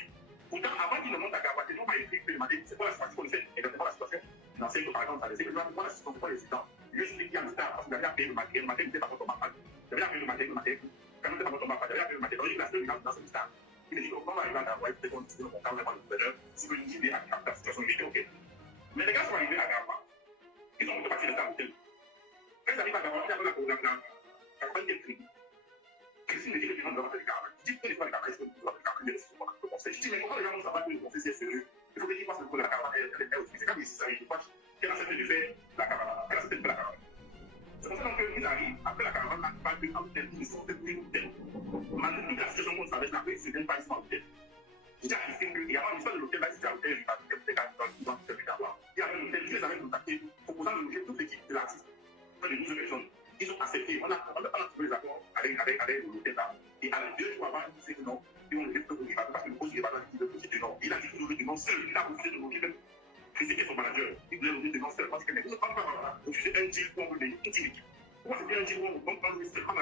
Pourtant, avant qu'il ne monte à Garoua, ils n'ont pas écrit que le matin, c'est quoi la situation qu'on fait? Et c'est quoi la situation? Dans ce que par exemple, ça laissait que moi, la situation pour les résidents. Je lui explique qu'il y a un star, parce que j'avais appelé le matin, il n'était pas contre ma femme. J'avais appelé le matin, quand il n'était pas contre ma femme, j'avais appelé le matin, donc il a fait dans ce star. Il me dit comment arriver à Garoua, il peut continuer mon temps, le gouverneur, si vous nous à la situation, il était ok. Mais les gars sont arrivés à Garoua, ils ont parti de l'hôtel. Quand ils arrivent à Garoua, il y avait la campagne des prix. Christine me dit que tu vas faire les Garoua. Je dis que les Garoua, est-ce que tu vas faire les Garoua? Je dis, mais comment les gens vont savoir que le conseil c'est sérieux? Il faut que tu fasses le coup de la caravane. C'est quand il s'agit de quoi qu'elle a accepté de faire la caravane. Elle a accepté de faire la caravane. C'est pour ça qu'ils arrivent, après la caravane, n'a pas de l'hôtel, ils sont de plus d'hôtel. Malgré toute la situation qu'on traverse, la paix, c'est même pas ici dans l'hôtel. Je dis à Christine qu'il y a une histoire de l'hôtel, là, c'est à l'hôtel, tenant seul. Il a refusé de bloquer même critiquer son manager. Il voulait bloquer tenant seul. Parce que ne pas refuser un deal pour une équipe. Pourquoi c'est bien un deal où on prend le seulement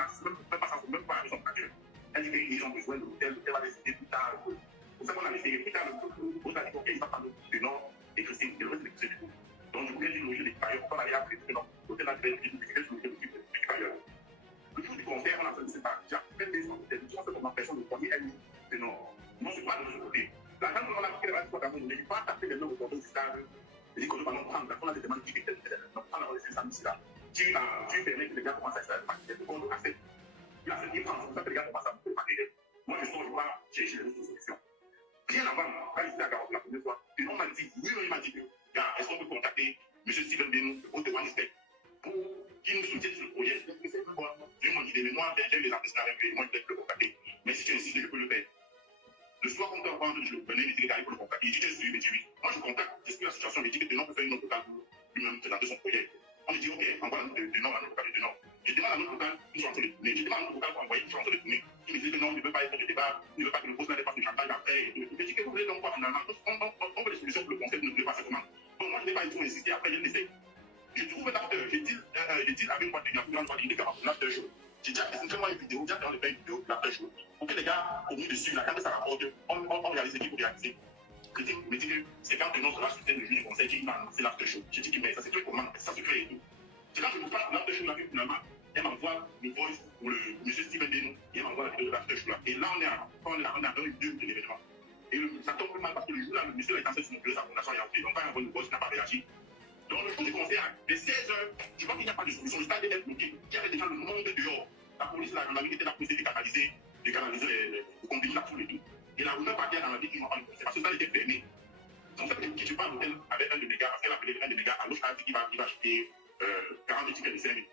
même pas avec son manager. Elle dit qu'ils ont besoin de l'hôtel, elle va décider plus tard. Pour ça qu'on a laissé plus tard on a dit ok, il va prendre le nom et Christine, et le reste c'est du tout. Donc du coup, il dit loger l'expérience. On allait après le nom. L'hôtel a fait une l'expérience. Le jour du concert, on a fait c'est pas. J'ai appelé des gens, des gens comme l'impression de premier ami. C'est non. Non, c'est pas de ce côté. La dame, on a pris les vacances d'amour, mais il ne pas taper les noms au contrôle du stade. Il dit qu'on ne va pas prendre. On a des demandes qui étaient donc on a laissé ça ici là. Tu permets que les gars commencent à faire partie de qu'on accepte. Il a fait bien prendre, c'est ça que les gars commencent à me parler. Moi, je sors, je vais chercher les solutions. Bien avant, quand j'étais à Garotte la première fois, et on m'a dit, oui, il m'a dit que, est-ce qu'on peut contacter M. Steven Benou, au One Step, pour qu'il nous soutienne sur le projet. C'est bon, j'ai mon idée, mais moi, j'ai eu les artistes avec lui, moi, je peux le contacter. Mais si tu insistes, je peux le faire. Le soir, on peut avoir, je venais, il dit que pour le contacter. Il dit, je suis, mais oui. Moi, je contacte, j'explique la situation, il dit que Denon peut faire une autre totale pour lui-même présenter son projet. On me dit, ok, envoie Denon à notre local de Denon. Je demande à notre local, ils sont en train de tourner. Je demande à notre local pour envoyer, ils sont en train de tourner. Il me dit que non, il ne veut pas être de débat, il ne veut pas que le poste n'ait pas de chantage après. Je dis que vous voulez donc quoi finalement? On veut des solutions pour le concept ne voulait pas faire comment. Bon, moi, je n'ai pas du tout insisté, après, je l'essaie. Je trouve un acteur, je dis avec moi, il y a plus grande fois, il est capable, l'acteur show. J'ai déjà essentiellement une vidéo, j'ai déjà fait une vidéo de l'acteur show. Pour que les gars, au bout dessus, la quand ça rapporte, on réalise ce qu'il faut réaliser. Critique me dit que c'est quand Denon sera sur scène de juillet du conseil qu'il va annoncer l'acteur show. J'ai dit, mais ça c'est fait comment? Ça se crée et tout. C'est quand je vous parle de l'acteur show là, finalement, elle m'envoie le voice pour le monsieur Steven Denon, et elle m'envoie la vidéo de l'acteur show là. Et là, on est dans une vidéo de l'événement. Et ça tombe mal parce que le jour là, le monsieur est en train de se montrer sa fondation et donc quand il envoie le voice, il n'a pas réagi. Donc le jour du concert, dès 16h, je vois qu'il n'y a pas de solution. Le stade est bloqué. Il y avait déjà le monde dehors. La police, la gendarmerie était là pour essayer de canaliser le contenu là-dessus et tout. Et la rumeur partait dans la ville qui n'ont pas le concert parce que ça était fermé. Donc ça veut dire que tu pars à l'hôtel avec un de mes gars, parce qu'elle a appelé un de mes gars à l'autre, elle a dit qu'il va acheter 40 tickets de 5 000.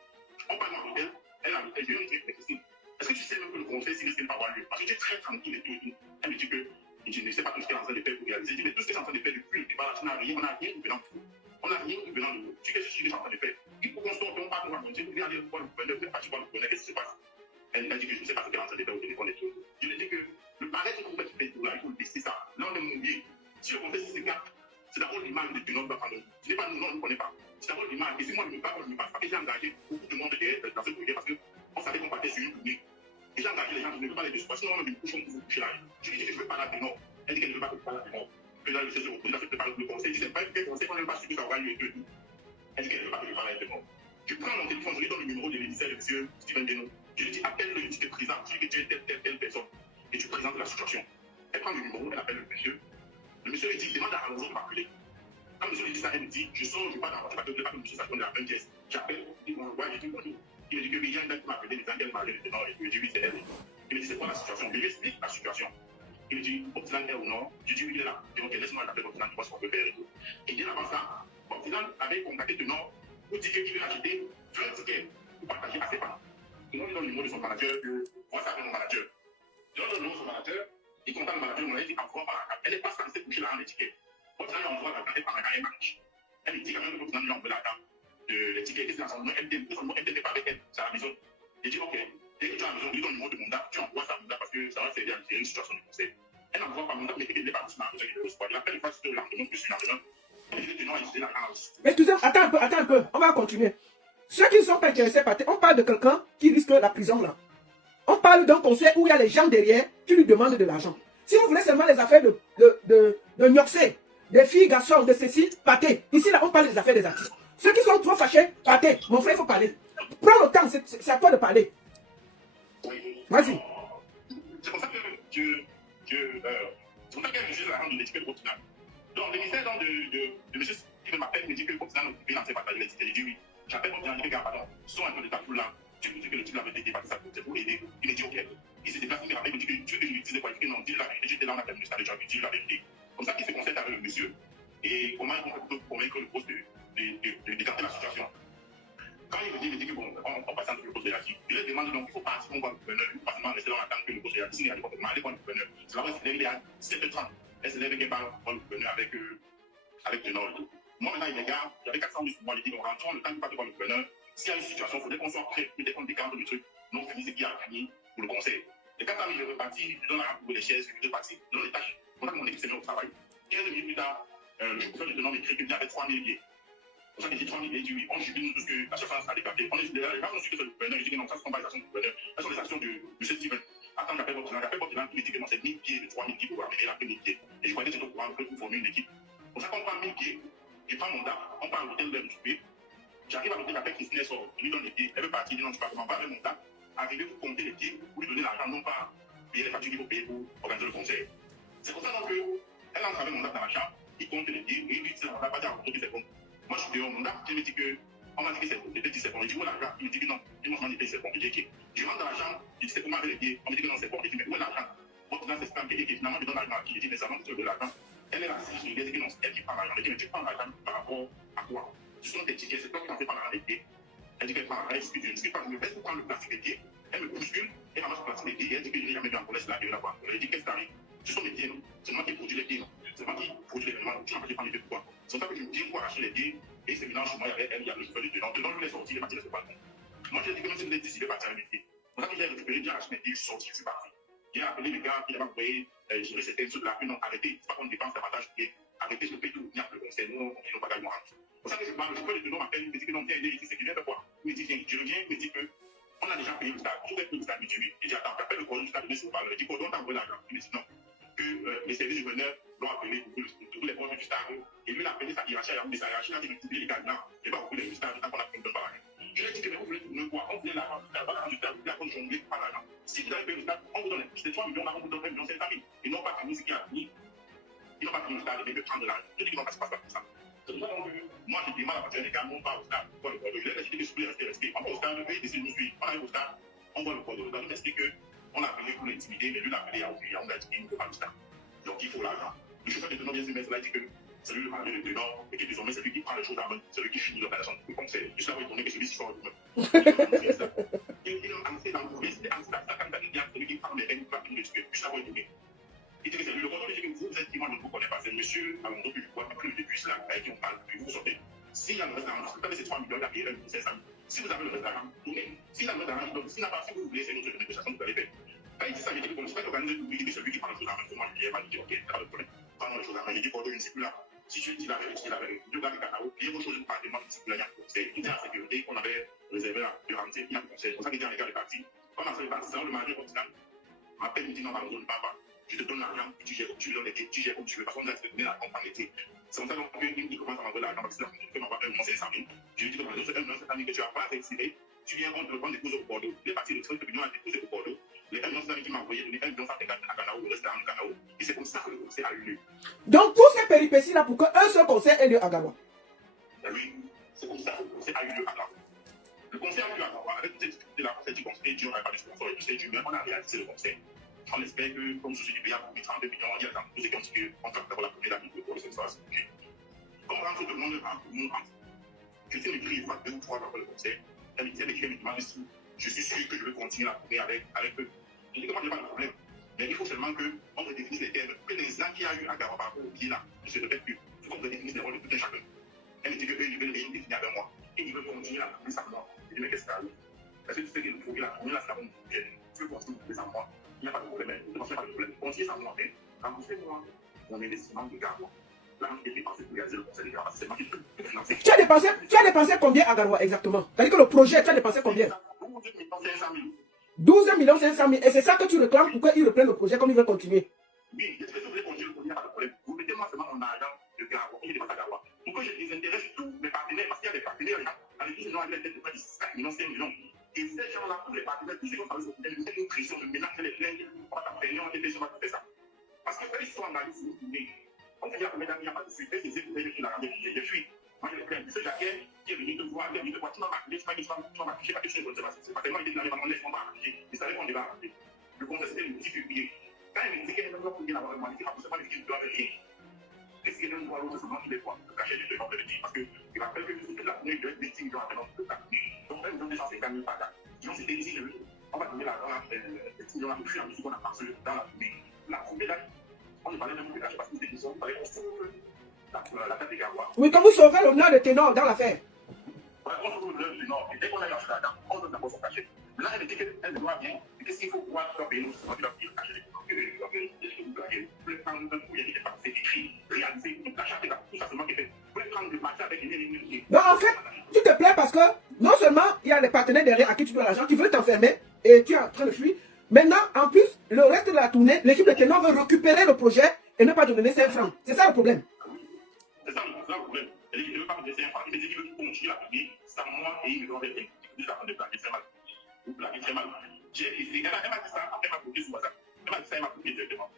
On parle dans l'hôtel, elle a dit, je viens de dire, mais Christine, est-ce que tu sais même que le concert, s'il risque de ne pas avoir lieu? Parce que j'étais très tranquille et tout et tout. Elle me dit que je ne sais pas tout ce qu'elle est en train de faire pour réaliser. Je dis, mais tout ce qu'elle est en train de faire depuis le départ, on n'a rien de venant de vous. On n'a rien de venant de vous. Tu sais ce que je suis en train de faire? Il faut qu'on sorte, on part, on va continuer, on vient aller voir le gouverneur, on est parti voir le gouverneur, qu'est-ce qui se passe? Elle a dit que je ne sais pas ce qu'elle est en train de faire au téléphone et tout. Je lui ai dit que le palais qui fait tout là, il faut le laisser ça. Là, on est mouillé. Si le conseil s'écarte, c'est d'abord l'image de notre va ce n'est pas nous, on ne connaît pas. C'est d'abord l'image. Et si moi, je ne me passe pas, j'ai engagé beaucoup de monde dans ce projet parce qu'on savait qu'on partait sur une tournée. Et j'ai engagé les gens, je ne veux pas les décevoir. Sinon, on me dit, couchons pour vous coucher là. Je lui ai dit que je ne veux pas la démon. Elle dit qu'elle ne veut pas que je parle la démon. Que là, le chef de l'opposition a fait préparer le conseil. Je ne sais pas quel conseil, on n'aime pas ce que ça aura lieu et tout. Elle dit qu'elle ne veut pas que je parle la démon. Je prends mon téléphone, je lui donne le numéro de l'émissaire de M. Steven Denon. Je lui dis, appelle-le, je dis que tu es présent, je dis que tu es telle personne. Et tu présentes la situation. Elle prend le numéro, elle appelle le monsieur. Le monsieur lui dit, demande à Alonso de m'appeler. Quand le monsieur lui dit ça, elle me dit, je sors, je pars dans la voiture, je ne vais pas que le monsieur s'attende à la même pièce. J'appelle, il dit, bonjour, je dis bonjour. Il me dit que il y a une dame qui m'a appelé, il m'a appelé de Nord, et je lui dis, oui, c'est elle. Il me dit, c'est quoi la situation? Je lui explique la situation. Il me dit, Optilan est ou non? Je dis, oui, il est là. Je dis, ok, laisse-moi l'appeler Optilan, tu vois ce qu'on peut faire et tout. Et bien avant ça, Optilan avait contacté de Nord pour dire qu'il veut acheter 20 tickets pour partager à ses parents. Il donne le numéro de son manager, moi, ça fait mon manager. Je donne le numéro de son manager, il contacte le manager, il dit, encore par la carte. Elle n'est pas censée coucher là en étiquette. Optilan lui envoie la carte par la carte. Elle me dit quand même, Optilan lui envoie la carte. Les tickets, qu'est-ce que c'est dans son nom? Elle n'était pas avec elle, c'est à la maison. Il dit, ok, dès que tu es à la maison, il donne le numéro de Monda, tu envoies ça à Monda parce que ça va servir à gérer une situation de conseil. Elle n'envoie pas Monda, mais qu'elle n'est pas sur la maison, il appelle une fois sur le lendemain, je suis là dedans. Elle dit, non, il est là. Mais excusez-moi, attends un peu, on va continuer. Ceux qui ne sont pas intéressés par on parle de quelqu'un qui risque la prison là. On parle d'un conseil où il y a les gens derrière qui lui demandent de l'argent. Si vous voulez seulement les affaires de Nyoxé, des filles, garçons, de ceci, partez. Ici là, on parle des affaires des artistes. Ceux qui sont trop fâchés, partez. Mon frère, il faut parler. Prends le temps, c'est à toi de parler. Oui. Vas-y. C'est pour ça que c'est pour ça que je suis la rendre de l'étiquette Optilan. Donc, l'émissaire de M. Steven m'appelle, me dit que Optilan a occupé dans ses partages l'étiquette. Je dis oui. J'appelle Optilan, je dis, gars, pardon, sont un peu de ta foule là. Tu me dis que le type avait été débattu, c'est pour l'aider. Il me dit, ok. Il se déplace, il me rappelle, il me dit que tu veux que je lui dise quoi? Il dit non, dis la vérité. J'étais là, on a fait le ministère de Job, il dit la vérité. Comme ça qu'il se concerte avec le monsieur. Et comment il peut convaincre le poste de décanter la situation. Quand il me dit que bon, on passe entre le poste de la vie, il lui demande donc il faut partir, on voit le gouverneur, il ne faut pas seulement rester dans l'attente que le poste de la vie, il faut aller voir le gouverneur. C'est là où elle se lève, il est à 7h30. Elle se lève et parle voir le gouverneur avec le Nord et tout. Moi maintenant, les gars, j'avais 400 000 sur moi, j'ai dit, on rentre, le temps de partir voir le gouverneur. S'il y a une situation, il faudrait qu'on soit prêt, peut-être qu'on décante le truc. Non, c'est ce qui a gagné pour le conseil. Les 400 000, je repartis, je donne la rampe pour les chaises, je vais partir, je donne les tâches. On a que mon équipe s'est mis au travail. 15 minutes plus tard, le chauffeur de tenant m'écrit qu'il y avait 3000 billets. Pour ça, il dit 3000 billets, il dit oui. On jubile nous tous que la surface a décapé. On est les gens ont su que c'est le gouverneur. Il dit que non, ça, ce ne sont pas les actions du gouverneur. Ça sont les actions de M. Steven. Attends, j'appelle votre client. J'appelle votre client qui me dit que non, c'est 1000 billets, de 3000 billets pour amener la 1000 billets. Et je croyais que c'était au courant que vous formez une équipe. Pour ça, quand on prend 1000 billets, je prends mon DAP, on part à l'hôtel de souper. J'arrive à l'hôtel avec Christine, elle sort, je lui donne les billets. Elle veut partir, dit non, je ne pas avec mon DAP. Arrivez, vous comptez les billets, vous lui donnez l'argent, non pas payer les factures qu'il faut payer pour organiser le concert. C'est pour ça donc qu'elle entre avec mon DAP dans la chambre, il compte les billets, et il dit, on va pas dire à votre c'est bon. Moi, je suis dehors, mon DAP, il me dit que, on m'a dit que c'est bon, il dit c'est bon. Il dit, où est l'argent? Il me dit que non, il m'a dit que c'est bon. Il dit, ok. Je rentre dans la chambre, il dit, c'est pour m'avoir les billets. On me dit que non, c'est bon. Il dit, mais où est l'argent? Votre client, c'est ça, et finalement, il donne l'argent à qui? Il dit, mais ça va, c'est de l'argent. Elle est là, il dit que non, c'est elle qui prend l'argent. Il dit, mais tu prends l'argent par rapport à quoi? Ce sont tes tickets, c'est toi qui t'en fais par la réalité. Elle dit qu'elle prend l'argent, excuse, je ne suis pas, je me laisse pour prendre le plastique des billets. Elle me bouscule, elle ramasse le plastique des billets, elle dit que je n'ai jamais vu en police là, et je la vois. Elle dit, qu'est-ce qui t'arrive? Ce sont mes billets, non? C'est moi qui produis les billets, non? C'est moi qui produis l'événement, tu n'as pas prendre les billets pourquoi? C'est pour ça que je me dis, pour arracher les billets, et c'est évident, chez moi, il y avait elle, il y a le chauffeur du tenant. Tenant, je voulais sortir, il est parti de ce balcon. Moi, j'ai dit que même si vous avez décidé de partir à mes billets, c'est pour ça que j'ai récupéré, j'ai arraché mes billets, je suis sorti, je suis parti. J'ai appelé les gars qui avaient envoyé, gérer certaines choses de la rue, non, arrêtez, c'est pas qu'on dépense davantage, arrêtez, je paye tout, venir le conseil, nous, on pas gagner moi. C'est pour ça que je parle, le chauffeur du tenant m'appelle, il me dit que non, viens aider ici, c'est qu'il vient de quoi? Il me dit, viens, je reviens, il me dit que, on a déjà payé le stade, je vais payer le stade, il me dit oui. Il dit, attends, j'appelle le cordon du stade, je parle, il dit, cordon, t'as envoyé l'argent. Il me dit non, que les services du gouverneur l'ont appelé pour tous les postes du stade, et lui, il a appelé sa hiérarchie, il a dit, il publie les gars, non, il va vous les stades, tant qu'on a pris le barrage. Je lui ai dit que mais vous voulez tourner quoi? On voulait l'argent, vous n'avez pas l'argent du stade, vous voulez la jongler par l'argent. Si vous avez payé le stade, on vous donne, c'était 3 millions, on vous donne 1 million 500 000. Ils n'ont pas fini ce qui a fini. Ils n'ont pas fini le stade, ils veulent prendre de l'argent. Je dis qu'ils n'ont pas se passer comme ça. C'est pour ça que moi, j'ai dit mal à partir des gars, on part au stade, on voit le cordeau. Je l'ai dit que je voulais rester. On va au stade, eux, ils décident de nous suivre. On arrive au stade, on voit le cordeau. Le cordeau m'explique qu'on a appelé pour l'intimider, mais lui, il a appelé à ouvrir, on a dit qu'il ne faut pas le stade. Donc, il faut l'argent. Le chauffeur de tenant vient se mettre là, il dit que c'est lui le manager de tenant, et que désormais, c'est lui qui prend les choses à main, c'est lui qui finit l'opération. Donc, c'est juste là où il tournait que celui-ci sort du même. Il a annoncé dans le courrier, c'était annoncé dans la candidature, c'est lui qui prend les règles pour la finir de juste là où il tournait. Il dit que c'est lui. Le cordeau dit que vous êtes qui, moi, je ne vous connais pas. C'est monsieur Alondo que je vois, après le début, c'est là, avec qui on parle, puis vous sortez. S'il y a le reste d'argent, parce que c'est 3 millions, il a payé 1 500 000. Si vous avez le reste d'argent, tournez. S'il a le reste d'argent, il donne. S'il n'a pas, si vous voulez, c'est une autre négociation que vous allez faire. Quand il dit ça, il dit que comme c'est pas organisé, il dit celui qui prend les choses à main, moi, je lui ai dit, ok, pas de problème. Prends les choses à main. Il dit, cordeau, je ne sais plus là. Si tu dis la vérité, il avait deux gars de cacao, il y a autre chose de parler, moi, je ne sais plus là, c'est une en sécurité qu'on avait réservé là, de rentrer, il y a un conseil. C'est pour ça qu'il dit à les gars de parti. Comme on a fait le parti, le manager continent m'appelle, il me dit non, je ne parle pas. Je te donne l'argent, tu gères comme tu veux, tu gères comme tu veux. Parce qu'on a donné la compte en été. C'est comme ça qu'il commence à m'envoyer l'argent parce que c'est m'envoie 1 million 500 000. Je lui dis que dans les autres 1 million 500 000 que tu n'as pas retiré, tu viens, on te prend des cours au Bordeaux. Les parties de 30 millions à déposer au Bordeaux. Les 1 million 500 000 qui m'a envoyé, donné 1 million 150 à Canao, le reste à Canao. Et c'est comme ça que le conseil a eu lieu. Donc, toutes ces péripéties-là pour qu'un seul conseil ait lieu à Garoua. Oui, c'est comme ça que le conseil a eu lieu à Garoua. Le conseil a eu lieu à Garoua. Avec toutes ces difficultés-là, le conseil du conseil, Dieu n'avait pas de sponsor et tout ça, Dieu même, on a réalisé le conseil. On espère que, comme je suis du pays, pour 32 millions, il y a tous ceux qui ont dit qu'on va faire la première année pour le secteur. Comme on rentre de monde, je sais m'écrire une fois, 2 ou 3 dans le conseil. Elle me dit, elle me demande si je suis sûr que je veux continuer la tournée avec eux. Je dis que moi, je n'ai pas de problème. Mais il faut seulement qu'on redéfinisse les termes. Que les ans qu'il y a eu à Garoua par rapport au pied là, je ne se répète plus. Il faut qu'on redéfinisse les rôles de tout un chacun. Elle me dit qu'eux, ils veulent rien définir avec moi. Et ils veulent continuer la tournée sans moi. Je dis, mais qu'est-ce qu'il y a? Parce que tu sais qu'il faut que la tournée là, c'est la bonne. Tu veux continuer la tournée sans moi. Il n'y a pas de problème. Je pense qu'il n'y a pas de problème. Continuez sans moi. Remboursez-moi mon investissement de Garoua. L'argent qui est dépensé pour réaliser le conseil de Garoua, c'est moi qui peux financer. Tu as dépensé combien à Garoua exactement? C'est-à-dire que le projet, tu as dépensé combien? 12 500 000. Et c'est ça que tu réclames pour qu'ils reprennent le projet comme ils veulent continuer? Oui, est-ce que vous voulez continuer le projet? Il n'y a pas de problème. Vous mettez-moi seulement mon argent de Garoua. Il dépasse à Garoua. Pour que je désintéresse tous mes partenaires, parce qu'il y a des partenaires, avec qui ils ont une tête de près de 5 millions, 5 millions. Et ces gens-là, tous les partenaires, tous ceux qui ont travaillé sur le projet, nous une pression de ménager les plaintes, on va t'apprendre, on va t'aider, on va te faire ça. Parce que quand ils sont en analyse, on fait la première année, il n'y a pas de suite. Et c'est pour que la ramener, je fuis. Moi, je les plains. Ce Jacquet qui est venu te voir, tu m'as marqué, tu m'as marqué, parce que je ne sais pas. C'est pas tellement l'idée de l'année, on laisse, on va marquer. Il savait qu'on devait marquer. Le conseil, c'était le petit publié. Quand il me dit qu'il est dans le avoir moi, il dit que c'est pas l'équipe de rien. Est-ce qu'il y a un droit l'autre, c'est moi qui les vois. Le cachet, je vais le dire. Parce que il rappelle que toute la nuit, il doit être 10 millions à l'heure de la nuit. Donc, même dans les 150 000 par là. Disons, c'était 10 000. On va donner l'argent à 10 millions à peu près, en dessous qu'on a passé dans la nuit. La première date, on ne parlait même pas de parce que c'était disons, il fallait qu'on sauve la tête des Garoua. Oui, quand vous sauvez l'honneur de ténor dans l'affaire. Ouais, on sauve l'honneur de ténor. Et dès qu'on a eu l'argent, on donne d'abord son cachet. Là, elle me dit qu'elle me doit bien. Et qu'est-ce qu'il faut pouvoir faire payer nous? On doit payer le cachet des ténors. Vous pouvez prendre un projet qui est passé, écrit, réalisé, toute la charte, tout ça seulement qui est fait. Vous pouvez prendre le marché avec une. Donc en fait, tu te plains parce que non seulement il y a les partenaires derrière à qui tu dois l'argent, tu veux t'enfermer et tu es en train de fuir. Maintenant, en plus, le reste de la tournée, l'équipe de ténor veut récupérer le projet et ne pas te donner 5 francs. C'est ça le problème. C'est ça le problème. Il ne veut pas me laisser un franc. Il me dit qu'il veut continuer la tournée sans moi et il me donne des techniques. Je suis en train de blaguer très mal. Vous blaguez très mal. Elle m'a dit ça, après elle m'a bloqué sur WhatsApp. Elle m'a dit ça, elle m'a bloqué directement.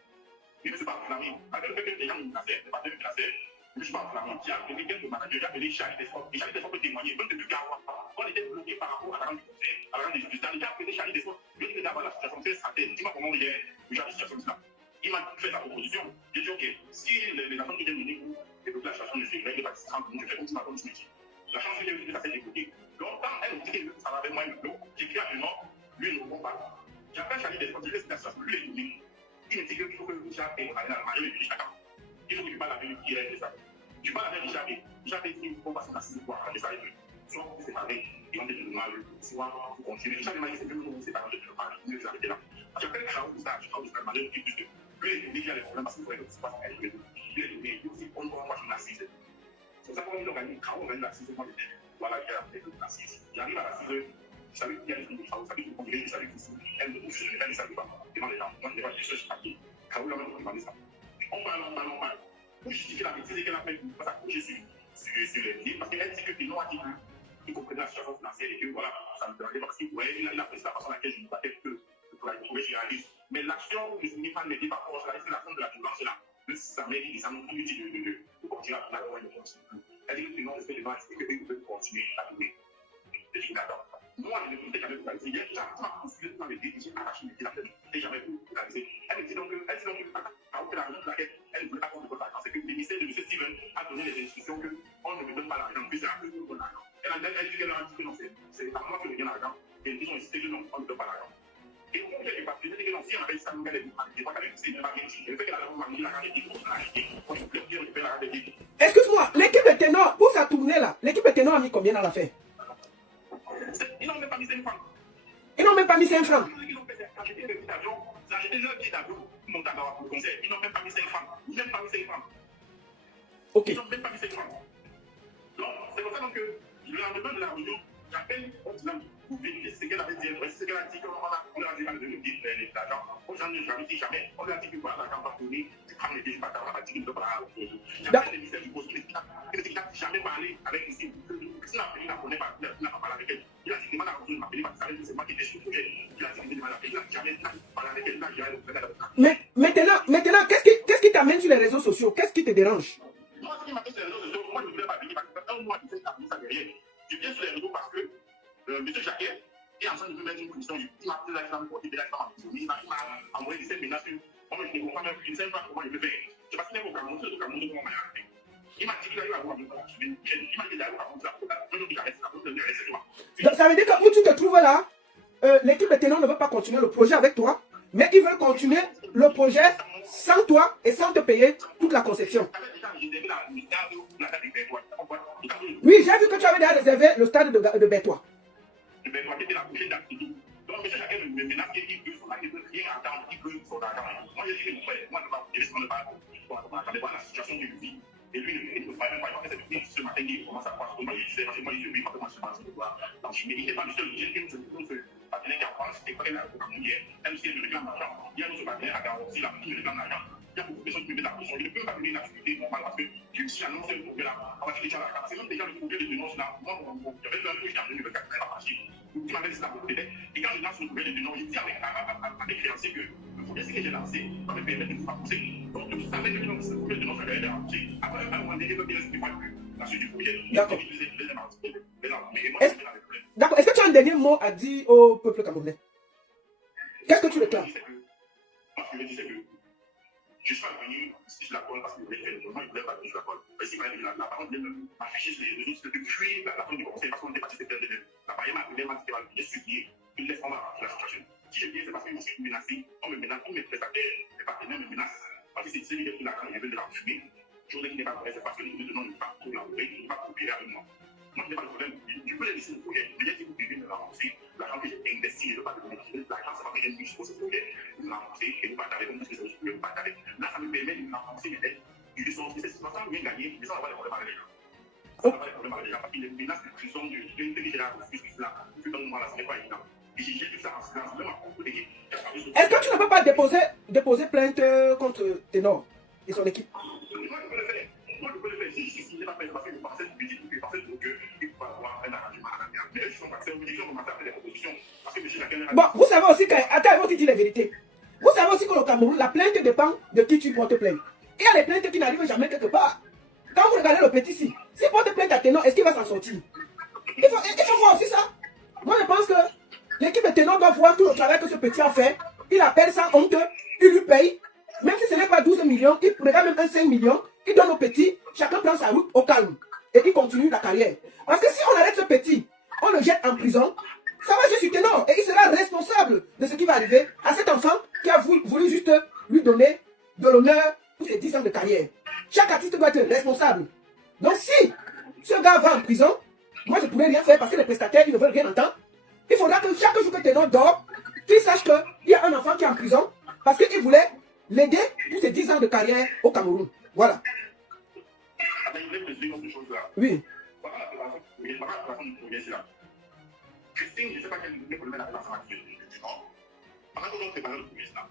Mais je ne suis pas enflammé. Avec le fait que les gens me menaçaient, les partenaires me menaçaient, je ne suis pas enflammé. J'ai appelé quelques managers, j'ai appelé Charlie Desfort. Et Charlie Desfort peut témoigner, même depuis Garoua. On était bloqué par rapport à la rente du conseil, à la rente des justices. J'ai appelé Charlie Desfort. Je lui ai dit d'abord la situation, c'est sa tête. Dis-moi comment il est, la situation là. Il m'a fait sa proposition. J'ai dit, ok, si les personnes qui viennent venir et que la situation ne se règle pas, je fais comme tu m'as dit. La chance que ça s'est débloqué. Donc, quand elle me dit que ça va avec moi, j'écris à Benoît, lui, il ne répond pas. J'appelle Charlie Desfort, je lui laisse la situation, lui, il est venu. Il me dit qu'il faut que Richard ait à la majorité du chacun. Il faut que je parle avec lui qui est ça. Je parle avec Richard et Richard dit qu'il faut passer la six fois quand je s'arrête. Soit vous séparez et on est mal, soit vous continuez. Richard m'a dit que vous vous séparez, je ne veux pas vous arrêter là. J'appelle Charles Oustar, la majorité plus de. Lui, il dit qu'il y a des problèmes parce qu'il faut être aussi pas avec lui. Il est donné, il aussi, on doit voir l'assise. C'est pour ça qu'on organise, quand on organise l'assise, moi, je dis, voilà, il y a l'assise. J'arrive à l'assise. Je savais qu'il y a des trucs de travaux, je savais qu'il y a des trucs de travaux, elle ne savait pas. Devant les gens, moi je n'ai pas de recherche papier. Quand vous avez demandé ça. On parle. Pour justifier la bêtise qu'elle a fait, pour s'accrocher sur les pieds, parce qu'elle dit que Pénon a dit qu'il comprenait la situation financière et que voilà, ça me dérangeait parce qu'il a pris la façon à laquelle je me battais pour la trouver sur la liste. Mais l'action ne finit pas de m'aider par rapport à c'est l'action de la violence là. Même si ça m'aide, ça nous dit de continuer à la loi et de continuer. Elle dit que Pénon ne fait pas et que peut continuer à tourner. Je dis d'accord. Moi, je ne sais jamais vous réaliser. J'ai jamais postulé dans les dés, j'ai arraché mes pieds et jamais vous réaliser. Elle me dit donc que la raison pour laquelle elle ne voulait pas prendre de votre argent, c'est que le ministère de M. Steven a donné les instructions qu'on ne me donne pas l'argent, puis c'est à cause de mon argent. Elle dit qu'elle a dit que non, c'est à moi que je gagne l'argent, et ils ont insisté que non, on ne donne pas l'argent. Et au moment où j'ai parti, j'ai dit que non, si on avait ça, nous, elle est je crois qu'elle est c'est pas bien dit. Le fait qu'elle a l'argent, l'argent est dit, on a arrêté, on ne peut plus récupérer l'argent est dit. Excuse-moi, l'équipe de ténor, pour sa tournée là, l'équipe de ténor a mis combien dans l'affaire? Ils n'ont même pas mis 5 francs. Ils n'ont même pas mis 5 francs. Ils ont fait acheter le billet d'avion, ils ont acheté leur billet d'avion pour monter à Garoua pour le concert. Ils n'ont même pas mis 5 francs. Ils n'ont même pas mis 5 francs. Ok. Ils n'ont même pas mis 5 francs. Donc, c'est pour ça donc, que le lendemain de la réunion, j'appelle au disant pour vérifier ce qu'elle avait dit. Ce qu'elle a dit qu'on a dit de nous dire l'argent. Aux gens ne jamais dit jamais. On lui a dit que voilà, l'argent va tourner. Tu prends les billets, tu on a dit qu'il ne peut pas la j'appelle le ministère du poste. Il dit qu'il n'a jamais parlé avec ici. Si la pays n'a pas parlé avec elle. Il a dit qu'il m'a appelé parce qu'il savait que c'est moi qui étais sur le projet. Il a dit qu'il m'a appelé. Il n'a jamais parlé avec elle. Il n'a jamais parlé avec elle. Mais maintenant, qu'est-ce qui t'amène sur les réseaux sociaux? Qu'est-ce qui te dérange? Moi, ce qui m'amène sur les réseaux sociaux, moi, je ne voulais pas venir parce que un mois, il fait ça derrière. Je viens sur les réseaux parce que M. Jacquet est en train de me mettre une condition. Il m'a appelé là, il m'a envoyé des menaces. Moi, je ne comprends même plus. Je ne sais pas comment il peut faire. Je pense qu'il est au Cameroun, c'est au Cameroun comment il m'a appelé. Il m'a dit qu'il allait avoir un peu. Il m'a dit qu'il allait avoir un peu. Donc, ça veut dire que où tu te trouves là, l'équipe de ténor ne veut pas continuer le projet avec toi, mais ils veulent continuer le projet sans toi et sans te payer toute la conception. Oui, j'ai vu que tu avais déjà réservé le stade de Bétois. De Bétois qui était la prochaine date. Donc, M. Jacquet me menace qu'il veut son argent, rien attendre, il veut son argent. Moi, je dis que moi, je ne vais pas voir la situation qu'il vit. Et lui, il ne peut pas même pas faire cette ce matin, il commence à croire que moi, je sais, parce que moi, je vis, parce que moi, je pense que il n'est pas le seul. J'ai une partenaire qui en France, et quand elle a un hier, même si elle me réclame l'argent, il y a d'autres partenaires à Garoua aussi, là, qui me réclament l'argent. Il y a beaucoup de personnes qui me mettent la pression. Je ne peux pas donner une activité normale parce que je suis annoncé le projet là. On va dire déjà là. C'est même déjà le projet de dénonce là. Moi, j'avais un peu, j'étais en 2024, je n'avais pas parti. Tu m'avais dit ça pour peut-être. Et quand je lance le projet de dénonce, je dis avec les créanciers que le projet que j'ai lancé va me permettre de ne pas pousser. Donc, je savais que ce projet de dénonce allait être lancé. Après, à un moment donné, il veut bien expliquer la suite du projet. D'accord. Mais D'accord. Est-ce que tu as un dernier mot à dire au peuple camerounais? Qu'est-ce que tu réclames? Moi, ce que je dis, c'est que je suis pas venu ici sur la colle parce que je voulais faire le mouvement, je voulais pas venir sur la colle. Mais si la parole vient m'afficher sur les réseaux, c'est depuis la fin du conseil, parce qu'on était parti septembre 2000. La parole m'a appelé, m'a dit qu'elle va supplier une laisse prendre la situation. Si je viens, c'est parce que je suis menacé, on me menace, tous mes prestataires, mes partenaires me menacent. Parce que c'est celui qui a pris l'argent, il veut de la fumer. Je voudrais qu'il n'est pas vrai, c'est parce que les deux noms ne pas collaborer, ne pas coopérer avec moi. Moi, je n'ai pas de problème. Je peux les laisser le projet. Mais si vous devez me l'annoncer, l'argent que j'ai investi, je ne veux pas le donner. L'argent, c'est pas que j'ai mis sur ce projet. Vous l'annoncez et vous partagez comme vous gagner, mais ça, on va les problèmes avec les gens. Ça, on va les problèmes avec les gens, parce qu'il y a une menace de prison d'une telle génération, là, depuis un moment là, ce n'est pas évident. Et j'ai tout ça en silence, même à propos de l'équipe. Est-ce que tu ne peux pas déposer plainte contre Ténor et son équipe? Moi, je peux le faire. Moi, je peux le faire. Si je n'ai pas fait, parce que je pensais que je pensais qu'il faut avoir un arrangement à la merde. Mais je suis en train de faire des propositions. Parce que M. Jacquin... Bon, vous savez aussi que... Attends, ils vont te dire la vérité. Vous savez aussi qu'au Cameroun, la plainte dépend de qui tu portes plainte. Il y a des plaintes qui n'arrivent jamais quelque part. Quand vous regardez le petit ici, s'il porte plainte à Ténor, est-ce qu'il va s'en sortir? Il faut voir aussi ça. Moi, je pense que l'équipe de Ténor doit voir tout le travail que ce petit a fait. Il appelle ça honte, il lui paye. Même si ce n'est pas 12 millions, il regarde même un 5 millions, il donne au petit, chacun prend sa route au calme. Et il continue la carrière. Parce que si on arrête ce petit, on le jette en prison, ça va juste sur Ténor. Et il sera responsable de ce qui va arriver à cet enfant qui a voulu juste lui donner de l'honneur pour ses 10 ans de carrière. Chaque artiste doit être responsable. Donc si ce gars va en prison, moi je ne pourrais rien faire parce que les prestataires ils ne veulent rien entendre. Il faudra que chaque jour que Ténor dort, qu'il sache qu'il y a un enfant qui est en prison parce qu'il voulait l'aider pour ses 10 ans de carrière au Cameroun. Voilà. Oui. Christine, je ne sais pas quel problème elle a fait du Nord. Pendant que l'on préparait le premier snap,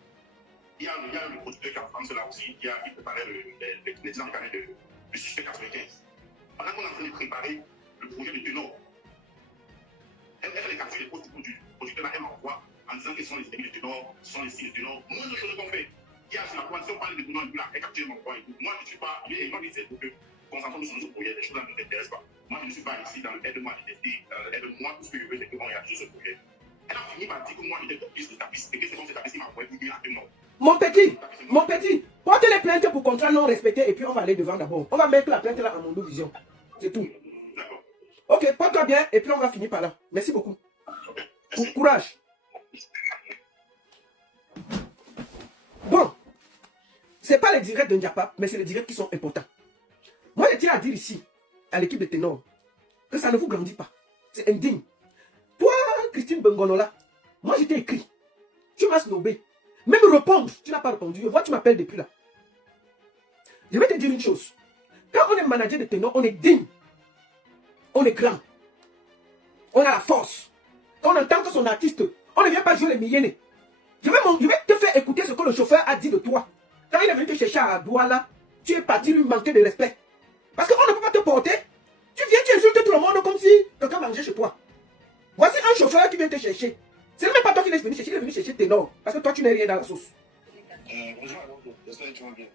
il y a le producteur qui en France là aussi, il préparait les 10 ans de carrière de Suspect 95. Pendant qu'on est en train de préparer le projet de Ténor, elle fait les captures des postes du producteur là, elle m'envoie en disant qu'ils sont les amis de Ténor, sont les signes de Ténor. Moi, je chose qu'on fait. Il y a sur la coalition, on parle de Ténor, elle capture mon point. Moi, je ne suis pas, et moi, je dis pour que concentrons-nous sur notre projet, les choses là ne m'intéressent pas. Moi, je ne suis pas ici dans le aide-moi de tester, aide-moi, tout ce que je veux, c'est que on réalise ce projet. Elle a fini par dire que moi, j'étais topiste de tapis, et que c'est comme cette tapis qui m'a envoyé pour dire à Ténor. Mon petit, porte les plaintes pour contrat non respecté et puis on va aller devant d'abord. On va mettre la plainte là à Mondo Vision. C'est tout. D'accord. Ok, porte-toi bien et puis on va finir par là. Merci beaucoup. Okay. Courage. Bon, c'est pas les directs de Ndiapap, mais c'est les directs qui sont importants. Moi, je tiens à dire ici, à l'équipe de Ténor, que ça ne vous grandit pas. C'est indigne. Toi, Christine Bengonola, moi je t'ai écrit. Tu m'as snobé. Même répondre, tu n'as pas répondu. Moi, tu m'appelles depuis là. Je vais te dire une chose. Quand on est manager de Ténor, on est digne. On est grand. On a la force. Quand on entend que son artiste, on ne vient pas jouer les millionnaires. Je vais te faire écouter ce que le chauffeur a dit de toi. Quand il est venu te chercher à Douala, tu es parti lui manquer de respect. Parce qu'on ne peut pas te porter. Tu viens, tu insultes tout le monde comme si quelqu'un mangeait chez toi. Voici un chauffeur qui vient te chercher. Ce n'est même pas toi qui l'es venu chercher, il est venu chercher Ténor. Parce que toi, tu n'es rien dans la sauce. Bonjour, j'espère que tu vas bien.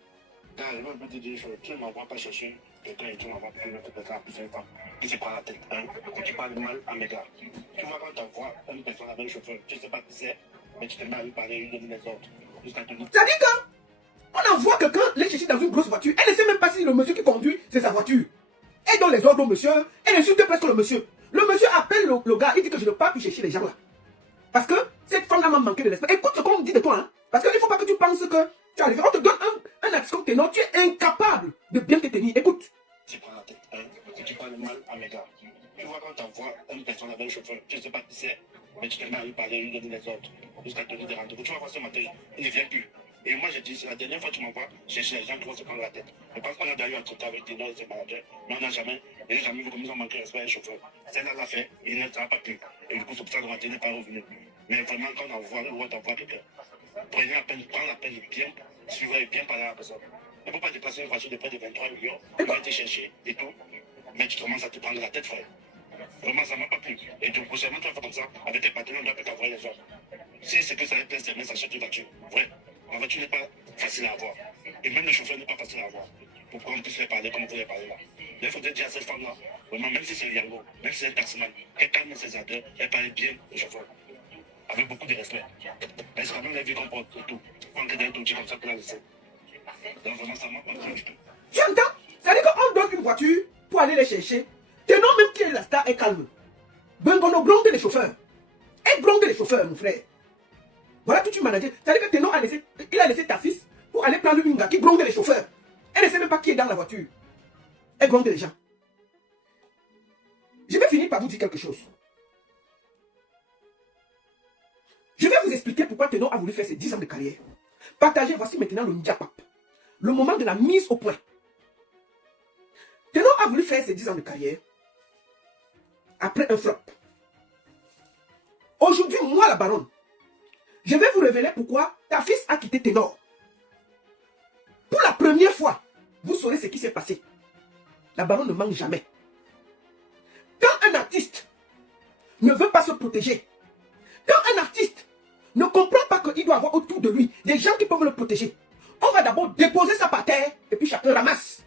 Là, je vais te dire une chose. Tu ne m'envoies pas chercher quelqu'un et tu m'envoies plus de quelqu'un plus de temps. Qui se prend la tête. Hein? Et tu parles mal à mes gars. Tu vois quand tu envoies une personne avec un chauffeur, tu ne sais pas qui c'est, mais tu te mets à lui parler une de les autres. Jusqu'à te dire. C'est-à-dire qu'on envoie quelqu'un les chercher dans une grosse voiture. Elle ne sait même pas si le monsieur qui conduit, c'est sa voiture. Elle donne les ordres au monsieur. Elle insulte presque le monsieur. Le monsieur appelle le gars. Il dit que je ne peux pas plus chercher les gens là. Parce que cette femme-là m'a manqué de respect. Écoute ce qu'on dit de toi. Hein. Parce qu'il ne faut pas que tu penses que tu arrives. On te donne un artiste comme Ténor. Tu es incapable de bien te tenir. Écoute. Tu prends la tête. Hein? Et tu parles mal à mes gars. Tu vois quand tu envoies une personne avec un chauffeur, tu ne sais pas qui c'est, mais tu te mets à lui parler une de les autres. Jusqu'à te dire des rendez-vous. Tu vas voir ce matin, il ne vient plus. Et moi, j'ai dit, la dernière fois que tu m'envoies chercher les gens qui vont se prendre la tête. Je pense qu'on a d'ailleurs un truc avec Ténor et ses managers, mais on n'a jamais vu comme ils ont manqué de respect à un chauffeur. Celle-là l'a fait, il ne sera pas plus. Et du coup, c'est pour ça que le matin n'est pas revenu. Mais vraiment, quand on envoie le droit d'envoi quelqu'un, prenez la peine, prends la peine de bien, suivez bien parler à la personne. On ne peut pas déplacer une voiture de près de 23 millions, il va te chercher et tout, mais tu commences à te prendre la tête, frère. Vraiment, ça ne m'a pas plu. Et donc, prochainement, tu vas faire comme ça, avec tes partenaires, on doit peut-être envoyer les autres. Si c'est que ça les plaît, c'est ça achète une voiture. Vrai, la voiture n'est pas facile à avoir. Et même le chauffeur n'est pas facile à avoir. Pour qu'on puisse les parler comme vous les parlez là. Il faudrait dire à cette femme-là, vraiment, même si c'est Yango, même si c'est un taximan, qu'elle calme ses ardeurs, elle parle bien au chauffeur. Avec beaucoup de respect. Parce que même la vie qu'on porte et tout. On est d'un tout comme ça pour la laisser. Donc vraiment, ça m'a pas plu du tout. Tu entends? C'est-à-dire qu'on donne une voiture pour aller les chercher. Ténor même qui est la star est calme. Bengono blonde les chauffeurs. Elle blonde les chauffeurs, mon frère. Voilà tout tu manager. C'est-à-dire que Ténor a laissé ta fils pour aller prendre une gars qui blonde les chauffeurs. Elle ne sait même pas qui est dans la voiture. Elle blonde les gens. Je vais finir par vous dire quelque chose. Je vais vous expliquer pourquoi Ténor a voulu faire ses 10 ans de carrière. Partagez, voici maintenant le Ndiapap. Le moment de la mise au point. a voulu faire ses 10 ans de carrière après un flop. Aujourd'hui, moi, la baronne, je vais vous révéler pourquoi ta fils a quitté Ténor. Pour la première fois, vous saurez ce qui s'est passé. La baronne ne manque jamais. Quand un artiste ne veut pas se protéger, quand un artiste ne comprend pas qu'il doit avoir autour de lui des gens qui peuvent le protéger, on va d'abord déposer ça par terre et puis chacun ramasse.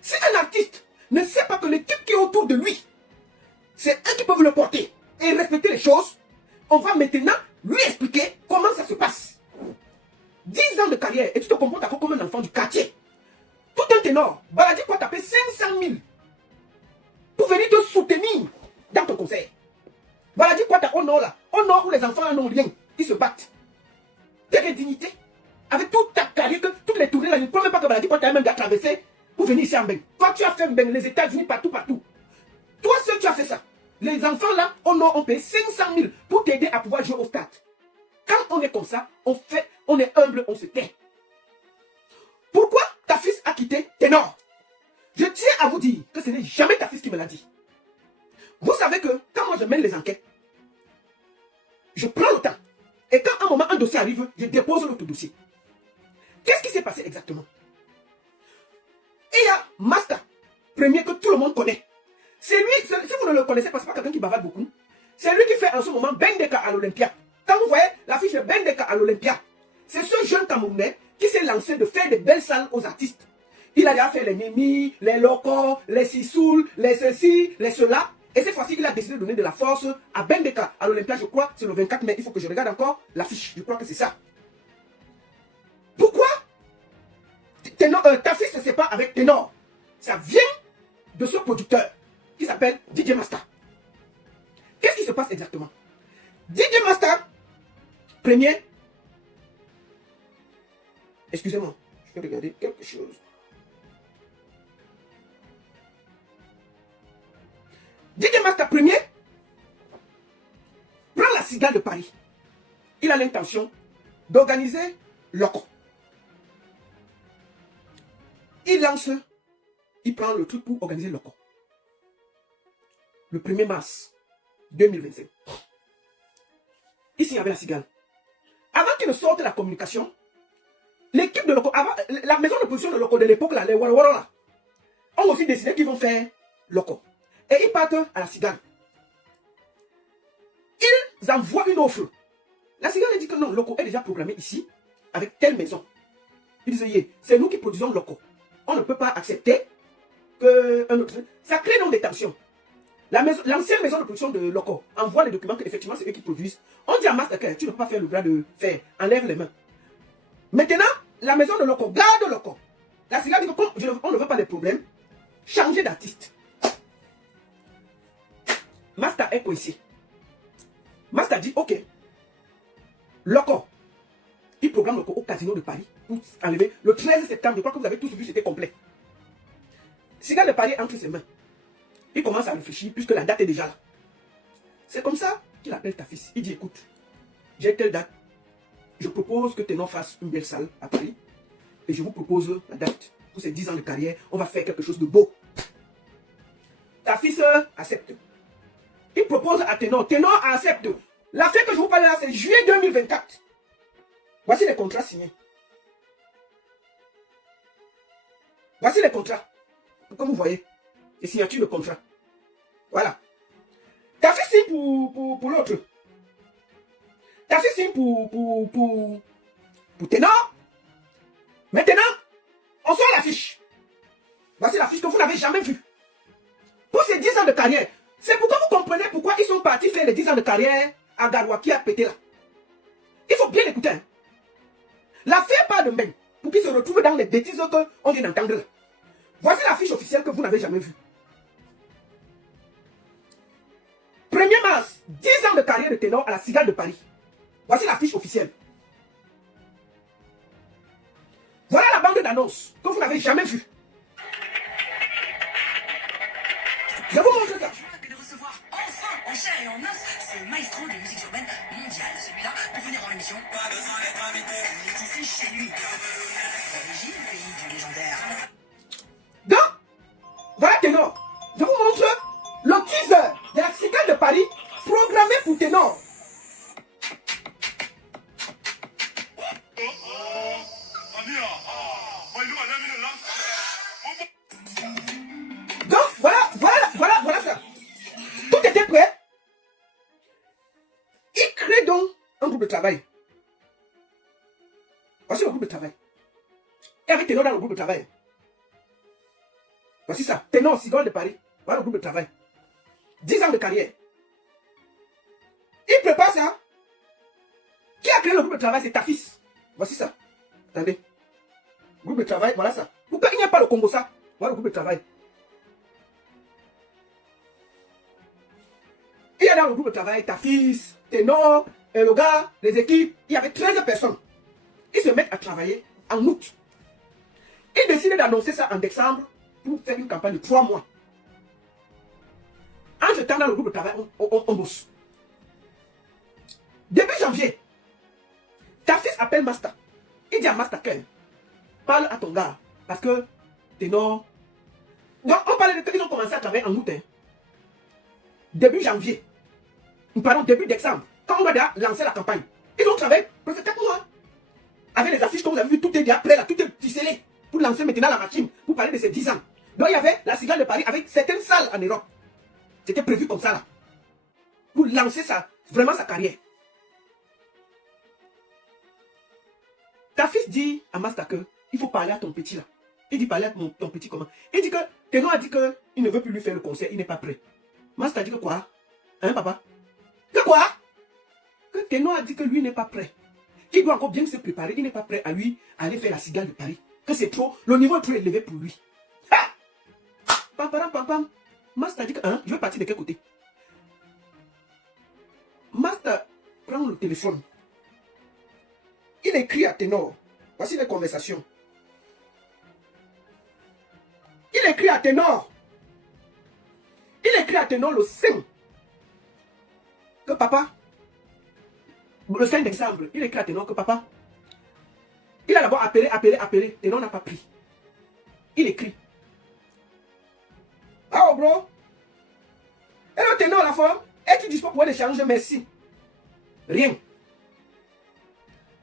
Si un artiste ne sait pas que l'équipe qui est autour de lui, c'est eux qui peuvent le porter et respecter les choses, on va maintenant lui expliquer comment ça se passe. 10 ans de carrière et tu te comportes encore comme un enfant du quartier. Tout un ténor, Baladi quoi taper 500 000 pour venir te soutenir dans ton concert. Baladi quoi t'as au nord là, au nord où les enfants n'ont rien, ils se battent. Quelle dignité. Avec toute ta carrière, toutes les tournées là, je ne crois même pas que Baladi quoi t'as même gars traversé pour venir ici en Beng. Toi tu as fait Beng, les États-Unis, partout. Toi seul tu as fait ça. Les enfants là, au nord, ont payé 500 000 pour t'aider à pouvoir jouer au stade. Quand on est comme ça, on est humble, on se tait. Pourquoi ta fils a quitté Ténor? Je tiens à vous dire que ce n'est jamais ta fils qui me l'a dit. Vous savez que quand moi je mène les enquêtes, je prends le temps. Et quand un moment un dossier arrive, je dépose l'autre dossier. Qu'est-ce qui s'est passé exactement? Il y a Masta, premier que tout le monde connaît. C'est lui, si vous ne le connaissez pas, ce n'est pas quelqu'un qui bavarde beaucoup. C'est lui qui fait en ce moment Bendeka à l'Olympia. Quand vous voyez l'affiche de Bendeka à l'Olympia, c'est ce jeune Camerounais qui s'est lancé de faire des belles salles aux artistes. Il a déjà fait les Mimi, les Locos, les Sissoul, les ceci, les cela. Et cette fois-ci, il a décidé de donner de la force à Bendeka à l'Olympia, je crois, c'est le 24 mai. Il faut que je regarde encore l'affiche. Je crois que c'est ça. Pourquoi ta fille se sépare avec Ténor? Ça vient de ce producteur qui s'appelle DJ Master. Qu'est-ce qui se passe exactement? DJ Master, premier, excusez-moi, je vais regarder quelque chose. DJ Master premier prend la Cigale de Paris. Il a l'intention d'organiser Loco. Il lance, il prend le truc pour organiser Loco. Le 1er mars 2025. Ici, il y avait la Cigale. Avant qu'il ne sorte la communication, l'équipe de Loco, la maison de production de Loco de l'époque, les Waro là, ont aussi décidé qu'ils vont faire Loco. Et ils partent à la Cigale. Ils envoient une offre. La Cigale dit que non, Loco est déjà programmé ici, avec telle maison. Ils disaient, c'est nous qui produisons Loco. On ne peut pas accepter que... Ça crée donc des tensions. L'ancienne maison de production de Loco envoie les documents que effectivement c'est eux qui produisent. On dit à Master que tu ne peux pas faire le bras de fer. Enlève les mains. Maintenant, la maison de Loco garde Loco. La Cigale dit que comme on ne veut pas des problèmes, changer d'artiste. Master est coincé. Master dit ok. Loco. Il programme Loco au casino de Paris pour enlever le 13 septembre. Je crois que vous avez tous vu, c'était complet. Cigale de Paris entre ses mains. Il commence à réfléchir puisque la date est déjà là. C'est comme ça qu'il appelle ta fils. Il dit écoute, j'ai telle date. Je propose que Ténor fasse une belle salle à Paris. Et je vous propose la date. Pour ces 10 ans de carrière, on va faire quelque chose de beau. Ta fils accepte. Il propose à Ténor. Ténor accepte. La fête que je vous parle là, c'est juillet 2024. Voici les contrats signés. Voici les contrats. Comme vous voyez, les signatures de contrat. Voilà. Ta fille signe pour l'autre. Ta fille signe pour Ténor. Maintenant, on sort l'affiche. Voici l'affiche que vous n'avez jamais vue. Pour ces 10 ans de carrière, c'est pourquoi vous comprenez pourquoi ils sont partis faire les 10 ans de carrière à Garoua qui a pété là. Il faut bien écouter. Hein. L'affaire part de même pour qu'ils se retrouvent dans les bêtises qu'on vient d'entendre là. Voici la fiche officielle que vous n'avez jamais vue. 1er mars, 10 ans de carrière de Ténor à la Cigale de Paris. Voici la fiche officielle. Voilà la bande d'annonces que vous n'avez jamais vue. Je vous montre ça. Et de recevoir enfin en chair et en os ce maestro de musique urbaine mondiale, celui-là, pour venir dans l'émission. Pas besoin d'être invité. Il est ici chez lui. Origine, pays du légendaire. Donc, Voilà Ténor. Je vous montre le teaser de la cigale de Paris programmé pour Ténor. Donc voilà ça. Tout était prêt. Il crée donc un groupe de travail. Voici le groupe de travail. Et avec Ténor dans le groupe de travail. Voici ça. Ténor, cigale de Paris. Voilà le groupe de travail. 10 ans de carrière. Il prépare ça. Qui a créé le groupe de travail? C'est ta fils. Voici ça. Attendez. Groupe de travail, voilà ça. Pourquoi il n'y a pas le Congo ça? Voilà le groupe de travail. Il y a dans le groupe de travail ta fils, Ténor, le gars, les équipes. Il y avait 13 personnes. Ils se mettent à travailler en août. Ils décident d'annoncer ça en décembre pour faire une campagne de 3 mois. Entre-temps, dans le groupe de travail, on bosse. Début janvier, ta fils appelle Master. Il dit à Master Ken, parle à ton gars. Parce que Ténor. Donc, on parlait de qu'ils ont commencé à travailler en août. Hein. Début janvier. Pardon, début décembre. Quand on va déjà lancer la campagne. Ils ont travaillé presque 4 mois. Avec les affiches que vous avez vues, tout est déjà prêt là, tout est ficelé. Pour lancer maintenant la machine, pour parler de ces 10 ans. Donc il y avait la cigale de Paris avec certaines salles en Europe. C'était prévu comme ça là. Pour lancer ça, vraiment sa carrière. Ta fils dit à Master que il faut parler à ton petit là. Il dit parler à ton petit comment? Il dit que Ténor a dit qu'il ne veut plus lui faire le concert, il n'est pas prêt. Master dit que quoi? Hein papa? Que quoi? Que Ténor a dit que lui n'est pas prêt. Qu'il doit encore bien se préparer, il n'est pas prêt à lui aller faire la cigale de Paris. Que c'est trop, le niveau est trop élevé pour lui. Ah! Pam pam pam pam. Master dit que hein, je veux partir de quel côté? Master prend le téléphone. Il écrit à Ténor. Voici les conversations. Il écrit à Ténor. Il écrit à Ténor le 5. Que papa, le 5 décembre, il écrit à Ténor que papa, il a d'abord appelé. Ténor n'a pas pris. Il écrit. Ah oh bro. Et le Ténor la forme. Es-tu dispo pour échanger? Merci. Rien.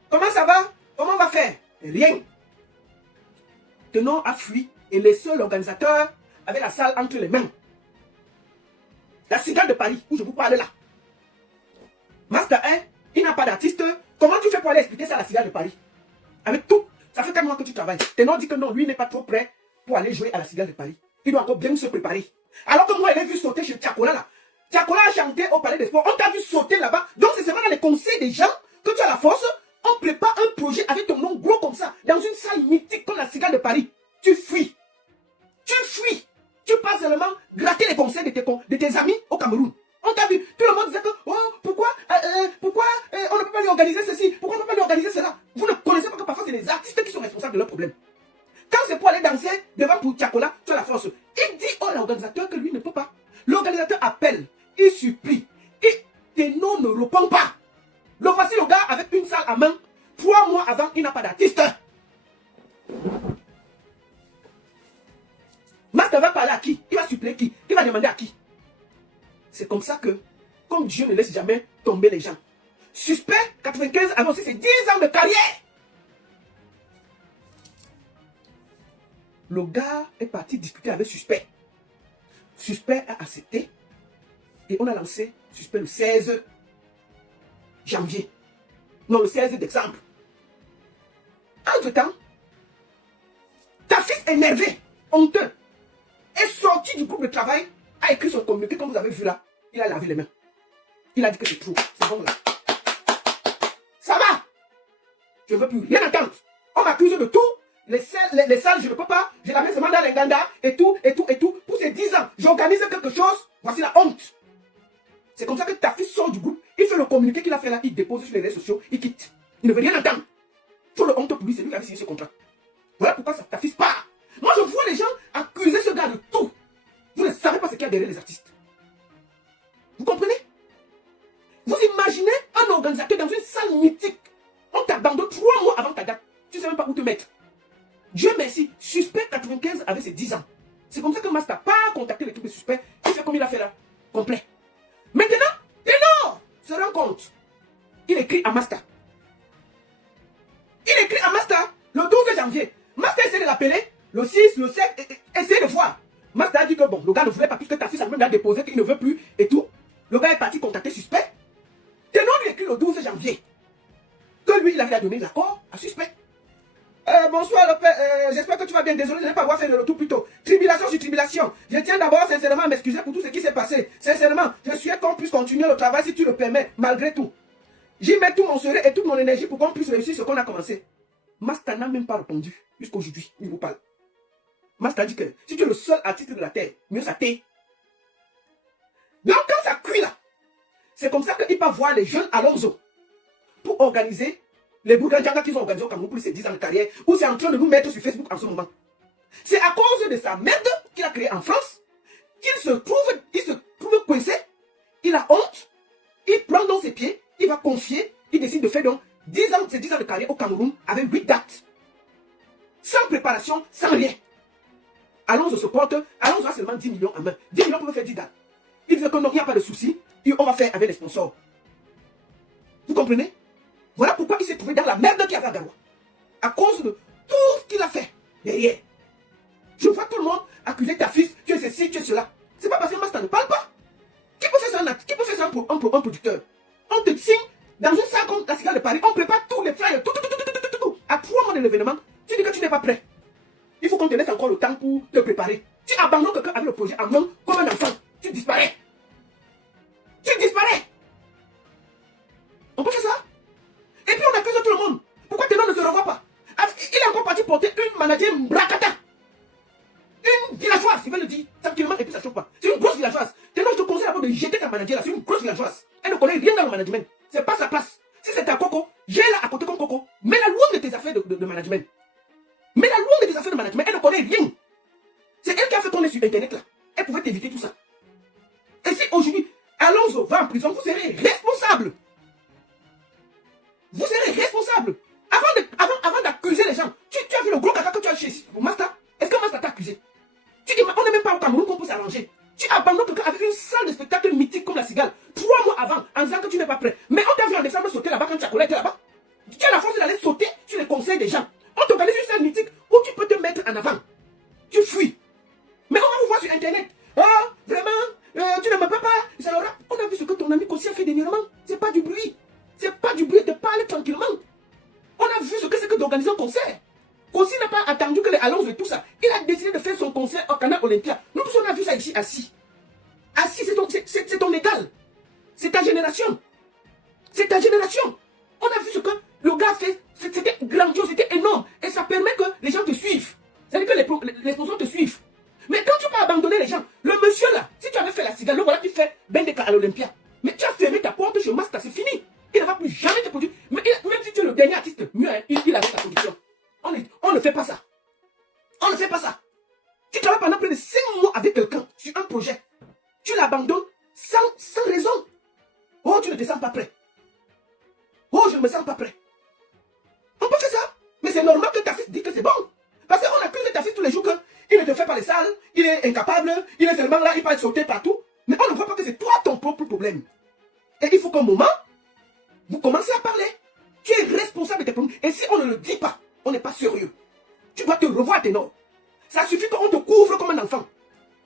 Comment ça va? Comment on va faire? Rien. Ténor a fui et laissé l'organisateur avec la salle entre les mains. La cigale de Paris, où je vous parle là. Master 1, il n'a pas d'artiste. Comment tu fais pour aller expliquer ça à la cigale de Paris? Avec tout, ça fait 4 mois que tu travailles. Ténor dit que non, lui n'est pas trop prêt pour aller jouer à la cigale de Paris. Il doit encore bien se préparer. Alors que moi, il a vu sauter chez Tchakola là. Tchakola a chanté au Palais des Sports. On t'a vu sauter là-bas. Donc c'est seulement dans les conseils des gens que tu as la force. On prépare un projet avec ton nom gros comme ça. Dans une salle mythique comme la cigale de Paris. Tu fuis. Tu fuis. Tu passes seulement gratter les conseils de tes amis au Cameroun. On t'a vu. Tout le monde disait que, oh, pourquoi on ne peut pas lui organiser ceci? Pourquoi on ne peut pas lui organiser cela? Vous ne connaissez pas que parfois c'est les artistes qui sont responsables de leurs problèmes. Quand c'est pour aller danser devant pour Tchakola, tu as la force. Il dit à l'organisateur que lui ne peut pas. L'organisateur appelle, il supplie. Et Ténor ne répond pas. Le voici le gars avec une salle à main. 3 mois avant, il n'a pas d'artiste. Master va parler à qui? Il va suppléer qui? Il va demander à qui? C'est comme ça que, comme Dieu ne laisse jamais tomber les gens. Suspect 95 a annoncé ses 10 ans de carrière. Le gars est parti discuter avec Suspect. Suspect a accepté. Et on a lancé Suspect le 16 janvier. Non, le 16 décembre. Entre-temps, ta fils énervé, honteux, est sorti du groupe de travail, a écrit son communiqué, comme vous avez vu là. Il a lavé les mains. Il a dit que c'est trop. C'est bon là. Ça va. Je ne veux plus rien entendre. On m'accuse de tout. Les salles, je ne peux pas. J'ai la main seulement dans l'Inganda et tout. Pour ces 10 ans, j'organise quelque chose. Voici la honte. C'est comme ça que ta fille sort du groupe. Il fait le communiqué qu'il a fait là. Il dépose sur les réseaux sociaux. Il quitte. Il ne veut rien entendre. Tout le honte pour lui, c'est lui qui a signé ce contrat. Voilà pourquoi ta fille part. Moi, je vois les gens accuser ce gars de tout. Vous ne savez pas ce qu'il y a derrière les artistes. Vous comprenez? Vous imaginez un organisateur dans une salle mythique. On t'abandonne 3 mois avant ta date. Tu ne sais même pas où te mettre. Dieu merci, Suspect 95 avait ses 10 ans. C'est comme ça que Master n'a pas contacté les trucs de suspect. Il fait comme il a fait là. Complet. Maintenant, Ténor se rend compte. Il écrit à Master. Il écrit à Master le 12 janvier. Master essaie de l'appeler. Le 6, le 7, essaie de voir. Master a dit que bon, le gars ne voulait pas puisque ta fille a même déposé qu'il ne veut plus et tout. Le gars est parti contacter suspect. Ténor lui écrit le 12 janvier. Que lui, il avait donné l'accord à suspect. Bonsoir le père, j'espère que tu vas bien. Désolé de ne pas avoir fait le retour plus tôt. Tribulation sur tribulation. Je tiens d'abord sincèrement à m'excuser pour tout ce qui s'est passé. Sincèrement, je souhaite qu'on puisse continuer le travail si tu le permets, malgré tout. J'y mets tout mon sérieux et toute mon énergie pour qu'on puisse réussir ce qu'on a commencé. Master n'a même pas répondu jusqu'aujourd'hui. Il vous parle. Master dit que si tu es le seul artiste de la terre, mieux ça t'est. Donc quand ça cuit là, c'est comme ça qu'il peut voir les jeunes Alonso pour organiser les Bourgandjanga qu'ils ont organisé au Cameroun pour ces 10 ans de carrière, ou c'est en train de nous mettre sur Facebook en ce moment. C'est à cause de sa merde qu'il a créée en France qu'il se trouve coincé, il a honte, il prend dans ses pieds, il va confier, il décide de faire donc 10 ans de carrière au Cameroun avec 8 dates. Sans préparation, sans rien. Alonso se porte, Alonso a seulement 10 millions en main. 10 millions pour faire 10 dates. Il dit que non, il n'y a pas de souci, on va faire avec les sponsors. Vous comprenez? Voilà pourquoi il s'est trouvé dans la merde qu'il y avait à Garoua. À cause de tout ce qu'il a fait derrière. Je vois tout le monde accuser ta fille, tu es ceci, tu es cela. C'est pas parce que Master ne parle pas. Qui peut faire ça, un producteur? On te signe dans une salle comme la Cigale de Paris, on prépare tous les flyers, tout. À 3 mois de l'événement, tu dis que tu n'es pas prêt. Il faut qu'on te laisse encore le temps pour te préparer. Tu abandonnes quelqu'un avec le projet en main comme un enfant. Tu disparais. Tu disparais. On peut faire ça? Et puis on accuse tout le monde. Pourquoi Ténor ne se revoit pas? Il est encore parti porter une manager bracata. Une villageoise, il va le dire tranquillement et puis ça ne choque pas. C'est une grosse villageoise. Ténor, je te conseille d'abord de jeter ta manager là. C'est une grosse villageoise. Elle ne connaît rien dans le management. C'est pas sa place. Si c'est ta Coco, j'ai là à côté comme Coco. Mets-la loin de tes affaires de management. Mets-la loin de tes affaires de management. Elle ne connaît rien. C'est elle qui a fait tourner sur Internet là. Elle pouvait t'éviter tout ça. Et si aujourd'hui, Alonso va en prison, vous serez responsable. Vous serez responsable. Avant d'accuser les gens, tu as vu le gros caca que tu as chez Master? Est-ce que Master t'a accusé? Tu dis, on n'est même pas au Cameroun qu'on peut s'arranger. Tu abandonnes quelqu'un avec une salle de spectacle mythique comme la Cigale, 3 mois avant, en disant que tu n'es pas prêt. Mais on t'a vu en décembre sauter là-bas quand tu as collecté là-bas. Tu as la force d'aller sauter sur les conseils des gens. On t'organise une salle mythique où tu peux te mettre en avant. Tu fuis. Mais on va vous voir sur Internet. Oh, vraiment, tu ne me peux pas. On a vu ce que ton ami Kossi a fait dernièrement. C'est pas du bruit. C'est pas du bruit de parler tranquillement. On a vu ce que c'est que d'organiser un concert. Kossi n'a pas attendu que les Alonso et tout ça. Il a décidé de faire son concert au Canal Olympia. Nous tous on a vu ça ici assis. Assis, c'est ton égal. C'est ta génération. C'est ta génération. On a vu ce que le gars fait. C'était grandiose, c'était énorme. Et ça permet que les gens te suivent. C'est-à-dire que les sponsors te suivent. Mais quand tu peux abandonner les gens, le monsieur là, si tu avais fait la Cigale, voilà, tu fais Bendeka à l'Olympia. Mais tu as fermé ta porte chez Master, c'est fini. Il ne va plus jamais te produire. Mais même si tu es le dernier artiste, mieux, il avait ta production. On ne fait pas ça. On ne fait pas ça. Tu travailles pendant près de 5 mois avec quelqu'un sur un projet. Tu l'abandonnes sans raison. Oh, tu ne te sens pas prêt. Oh, je ne me sens pas prêt. On peut faire ça. Mais c'est normal que ta fille dise que c'est bon. Parce qu'on accuse ta fille tous les jours qu'il ne te fait pas les salles, il est incapable, il est seulement là, il va sauter partout. Mais on ne voit pas que c'est toi ton propre problème. Et il faut qu'un moment, vous commencez à parler. Tu es responsable de tes problèmes. Et si on ne le dit pas, on n'est pas sérieux. Tu dois te revoir, Ténor. Ça suffit qu'on te couvre comme un enfant.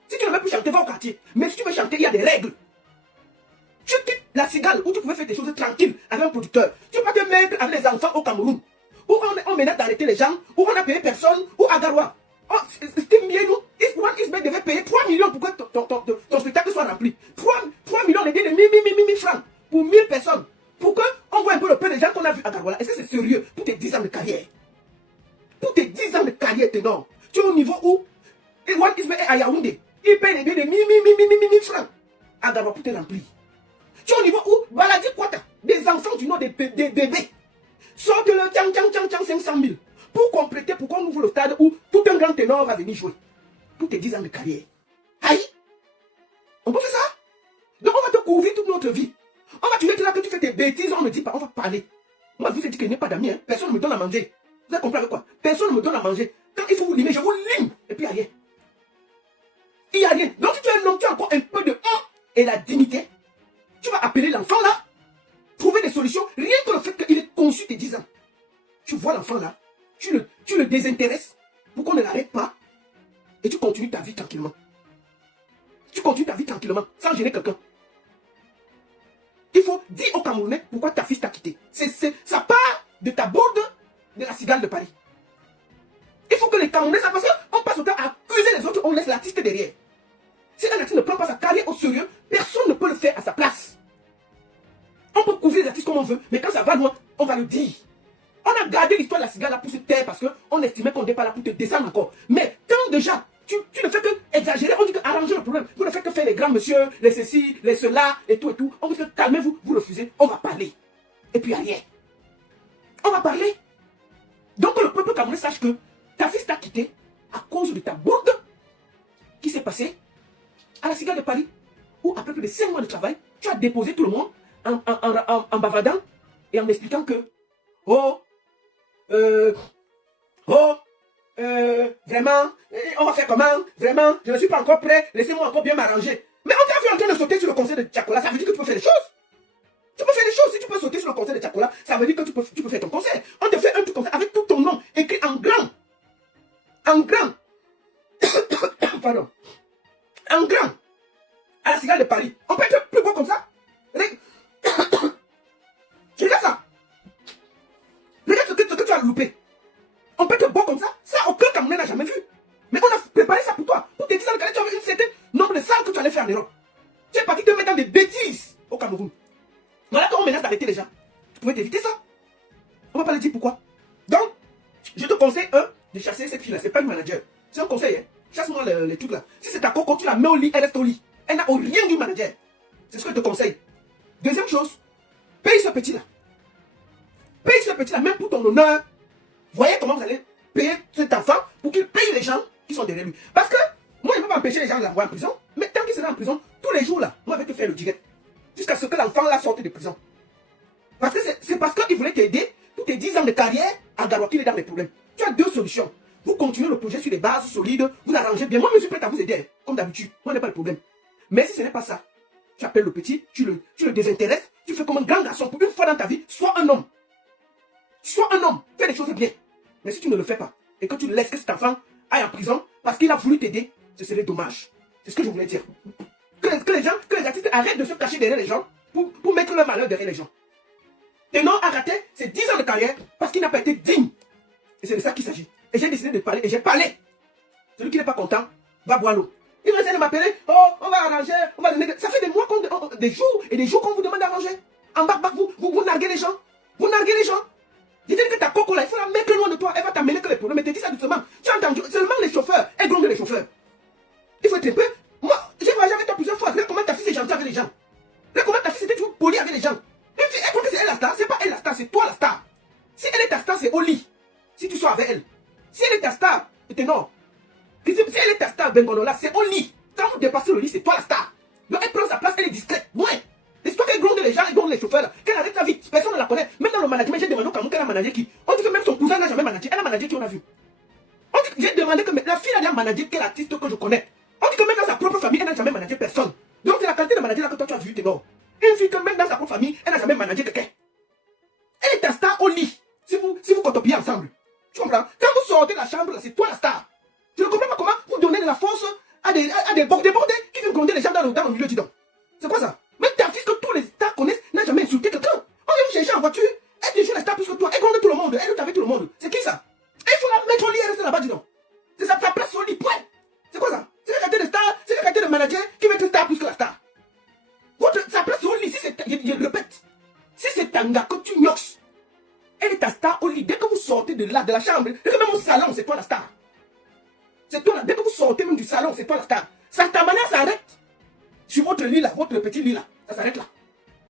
Si tu ne veux plus chanter, va au quartier. Mais si tu veux chanter, il y a des règles. Tu quittes la Cigale où tu pouvais faire des choses tranquilles avec un producteur. Tu ne peux pas te mettre avec les enfants au Cameroun. Où on menace d'arrêter les gens, où on a payé personne, ou à Garoua. Oh, c'était mieux, nous. Isbeth devait payer 3 millions pour que ton spectacle soit rempli. 3 millions de 1000 francs pour 1000 personnes. Pour qu'on voit un peu le peu de gens qu'on a vu à Garoua. Est-ce que c'est sérieux pour tes 10 ans de carrière? Pour tes 10 ans de carrière, t'es énorme. Tu es au niveau où Isbeth est à Yaoundé. Il paye les billets de 1000 francs à Garoua pour te remplir. Tu es au niveau où Baladi Kwata, des enfants du nom des bébés, sortent le 500 000 pour compléter, pour qu'on ouvre le stade où tout un grand ténor va venir jouer. Pour tes 10 ans de carrière. Aïe! On peut faire ça? Donc on va te couvrir toute notre vie. On va te dire là que tu fais tes bêtises, on ne dit pas, on va parler. Moi je vous ai dit qu'il n'est pas d'amis, hein. Personne ne me donne à manger. Vous avez compris avec quoi? Personne ne me donne à manger. Quand il faut vous limer, je vous lime. Et puis ailleurs. rien. Donc si tu es un homme, tu as encore un peu de honte et la dignité, tu vas appeler l'enfant là, trouver des solutions, rien que le fait qu'il ait conçu tes 10 ans. Tu vois l'enfant là, tu le désintéresses pour qu'on ne l'arrête pas et tu continues ta vie tranquillement. Tu continues ta vie tranquillement, sans gêner quelqu'un. Il faut dire aux Camerounais pourquoi ta fille t'a quitté. Ça part de ta bourde de la cigale de Paris. Il faut que les Camerounais savent parce qu'on passe au temps à accuser les autres, on laisse l'artiste derrière. Si un artiste ne prend pas sa carrière au sérieux, personne ne peut le faire à sa place. On peut couvrir les artistes comme on veut, mais quand ça va loin, on va le dire. On a gardé l'histoire de la cigale là pour se taire parce qu'on estimait qu'on n'était pas là pour te descendre encore. Mais quand déjà, tu ne fais que exagérer, on dit que arranger le problème. Vous ne faites que faire les grands monsieur, les ceci, les cela, et tout et tout. On dit que calmez-vous, vous refusez, on va parler. Et puis rien. On va parler. Donc le peuple camerounais sache que ta fille t'a quitté à cause de ta bourde qui s'est passée à la cigale de Paris. Où après plus de 5 mois de travail, tu as déposé tout le monde en bavardant et en expliquant que vraiment, on va faire comment? Vraiment, je ne suis pas encore prêt, laissez-moi encore bien m'arranger. Mais on t'a vu en train de sauter sur le conseil de Tchakola, ça veut dire que tu peux faire des choses. Tu peux faire des choses, si tu peux sauter sur le conseil de Tchakola, ça veut dire que tu peux faire ton conseil. On te fait un truc conseil avec tout ton nom, écrit en grand. En grand. Pardon. En grand. À la cigale de Paris. On peut être plus beau comme ça. Regarde ça. Regarde ce que tu as loupé. On peut être beau comme ça. Ça, aucun Camerounais n'a jamais vu. Mais on a préparé ça pour toi. Pour te dire que tu avais une certaine nombre de salles que tu allais faire en Europe. Tu es parti te mettre dans des bêtises au Cameroun. Voilà comment on menace d'arrêter les gens. Tu pouvais t'éviter ça. On va pas le dire pourquoi. Donc, je te conseille, de chasser cette fille-là. C'est pas une manager. C'est un conseil, hein. Chasse-moi les trucs là. Si c'est ta coco, tu la mets au lit, elle reste au lit. Elle n'a rien du manager. C'est ce que je te conseille. Deuxième chose, paye ce petit-là. Paye ce petit-là, même pour ton honneur. Voyez comment vous allez payer cet enfant pour qu'il paye les gens qui sont derrière lui. Parce que moi, je ne peux pas empêcher les gens de l'envoyer en prison. Mais tant qu'il sera en prison, tous les jours là, moi, je vais te faire le direct. Jusqu'à ce que l'enfant là sorte de prison. Parce que c'est parce qu'il voulait t'aider pour tes 10 ans de carrière à Garoua qu'il est dans les problèmes. Tu as deux solutions. Vous continuez le projet sur des bases solides, vous arrangez bien. Moi, je suis prêt à vous aider, comme d'habitude. Moi, je n'ai pas de problème. Mais si ce n'est pas ça, tu appelles le petit, tu le désintéresses, tu fais comme un grand garçon pour une fois dans ta vie, sois un homme. Sois un homme, fais les choses bien. Mais si tu ne le fais pas, et que tu laisses que cet enfant aille en prison parce qu'il a voulu t'aider, ce serait dommage. C'est ce que je voulais dire. Que les artistes arrêtent de se cacher derrière les gens pour mettre leur malheur derrière les gens. Ténor a raté ses 10 ans de carrière parce qu'il n'a pas été digne. Et c'est de ça qu'il s'agit. Et j'ai décidé de parler, et j'ai parlé. Celui qui n'est pas content, va boire l'eau. Il va essayer de m'appeler, on va arranger, on va donner... Ça fait des mois, des jours et des jours qu'on vous demande d'arranger. En bas, vous narguez les gens. Vous narguez les gens. J'ai dit que ta coco là, il faut la mettre loin de toi, elle va t'amener que les problèmes. Mais t'es dit ça doucement. Tu as entendu, seulement les chauffeurs, elle gronde les chauffeurs. Il faut être un peu... Moi, j'ai voyagé avec toi plusieurs fois. Regarde comment ta fille s'est gentille avec les gens. Regarde comment ta fille s'était toujours polie avec les gens. Même si elle croit que c'est elle la star, c'est pas elle la star, c'est toi la star. Si elle est ta star, c'est au lit. Si tu sois avec elle. Si elle est ta star, c'est non. Si elle est ta star, Bengonola, c'est au lit. Quand vous dépassez le lit, c'est toi la star. Donc elle prend sa place, elle est discrète. Ouais. C'est toi qu'elle gronde les gens, elle gronde les chauffeurs là. Qu'elle arrête sa vie. Personne ne la connaît. Même dans le management, j'ai demandé au Cameroun qu'elle a managé qui. On dit que même son cousin n'a jamais managé. Elle a managé qui on a vu. On dit que j'ai demandé que la fille elle a managé quel artiste que je connais. On dit que même dans sa propre famille, elle n'a jamais managé personne. Donc c'est la qualité de manager là que toi tu as vu, Ténor. Une fille que même dans sa propre famille, elle n'a jamais managé quelqu'un. Elle est ta star au lit. Si vous cotopiez ensemble. Tu comprends? Quand vous sortez de la chambre, là, c'est toi la star. Je ne comprends pas comment vous donnez de la force à des bordés qui viennent gronder les gens dans le milieu, dis donc. C'est quoi ça? Même ta fille que tous les stars connaissent n'a jamais insulté quelqu'un. On vient vous chercher en voiture, elle te joue la star plus que toi, elle gronde tout le monde, elle lutte avec tout le monde. C'est qui ça? Et il faut la mettre au lit et rester là-bas, dis donc. C'est sa place au lit, point. C'est quoi ça? C'est la qualité de star, c'est la qualité de manager qui met une star plus que la star. Sa place au lit, si c'est, je répète, si c'est Tanga que tu gnoxes, elle est ta star au lit. Dès que vous sortez de là, de la chambre, dès que même au salon, c'est toi la star. C'est toi là. Dès que vous sortez même du salon, c'est toi la star. Ta manière s'arrête. Sur votre lit là, votre petit lit là, ça s'arrête là.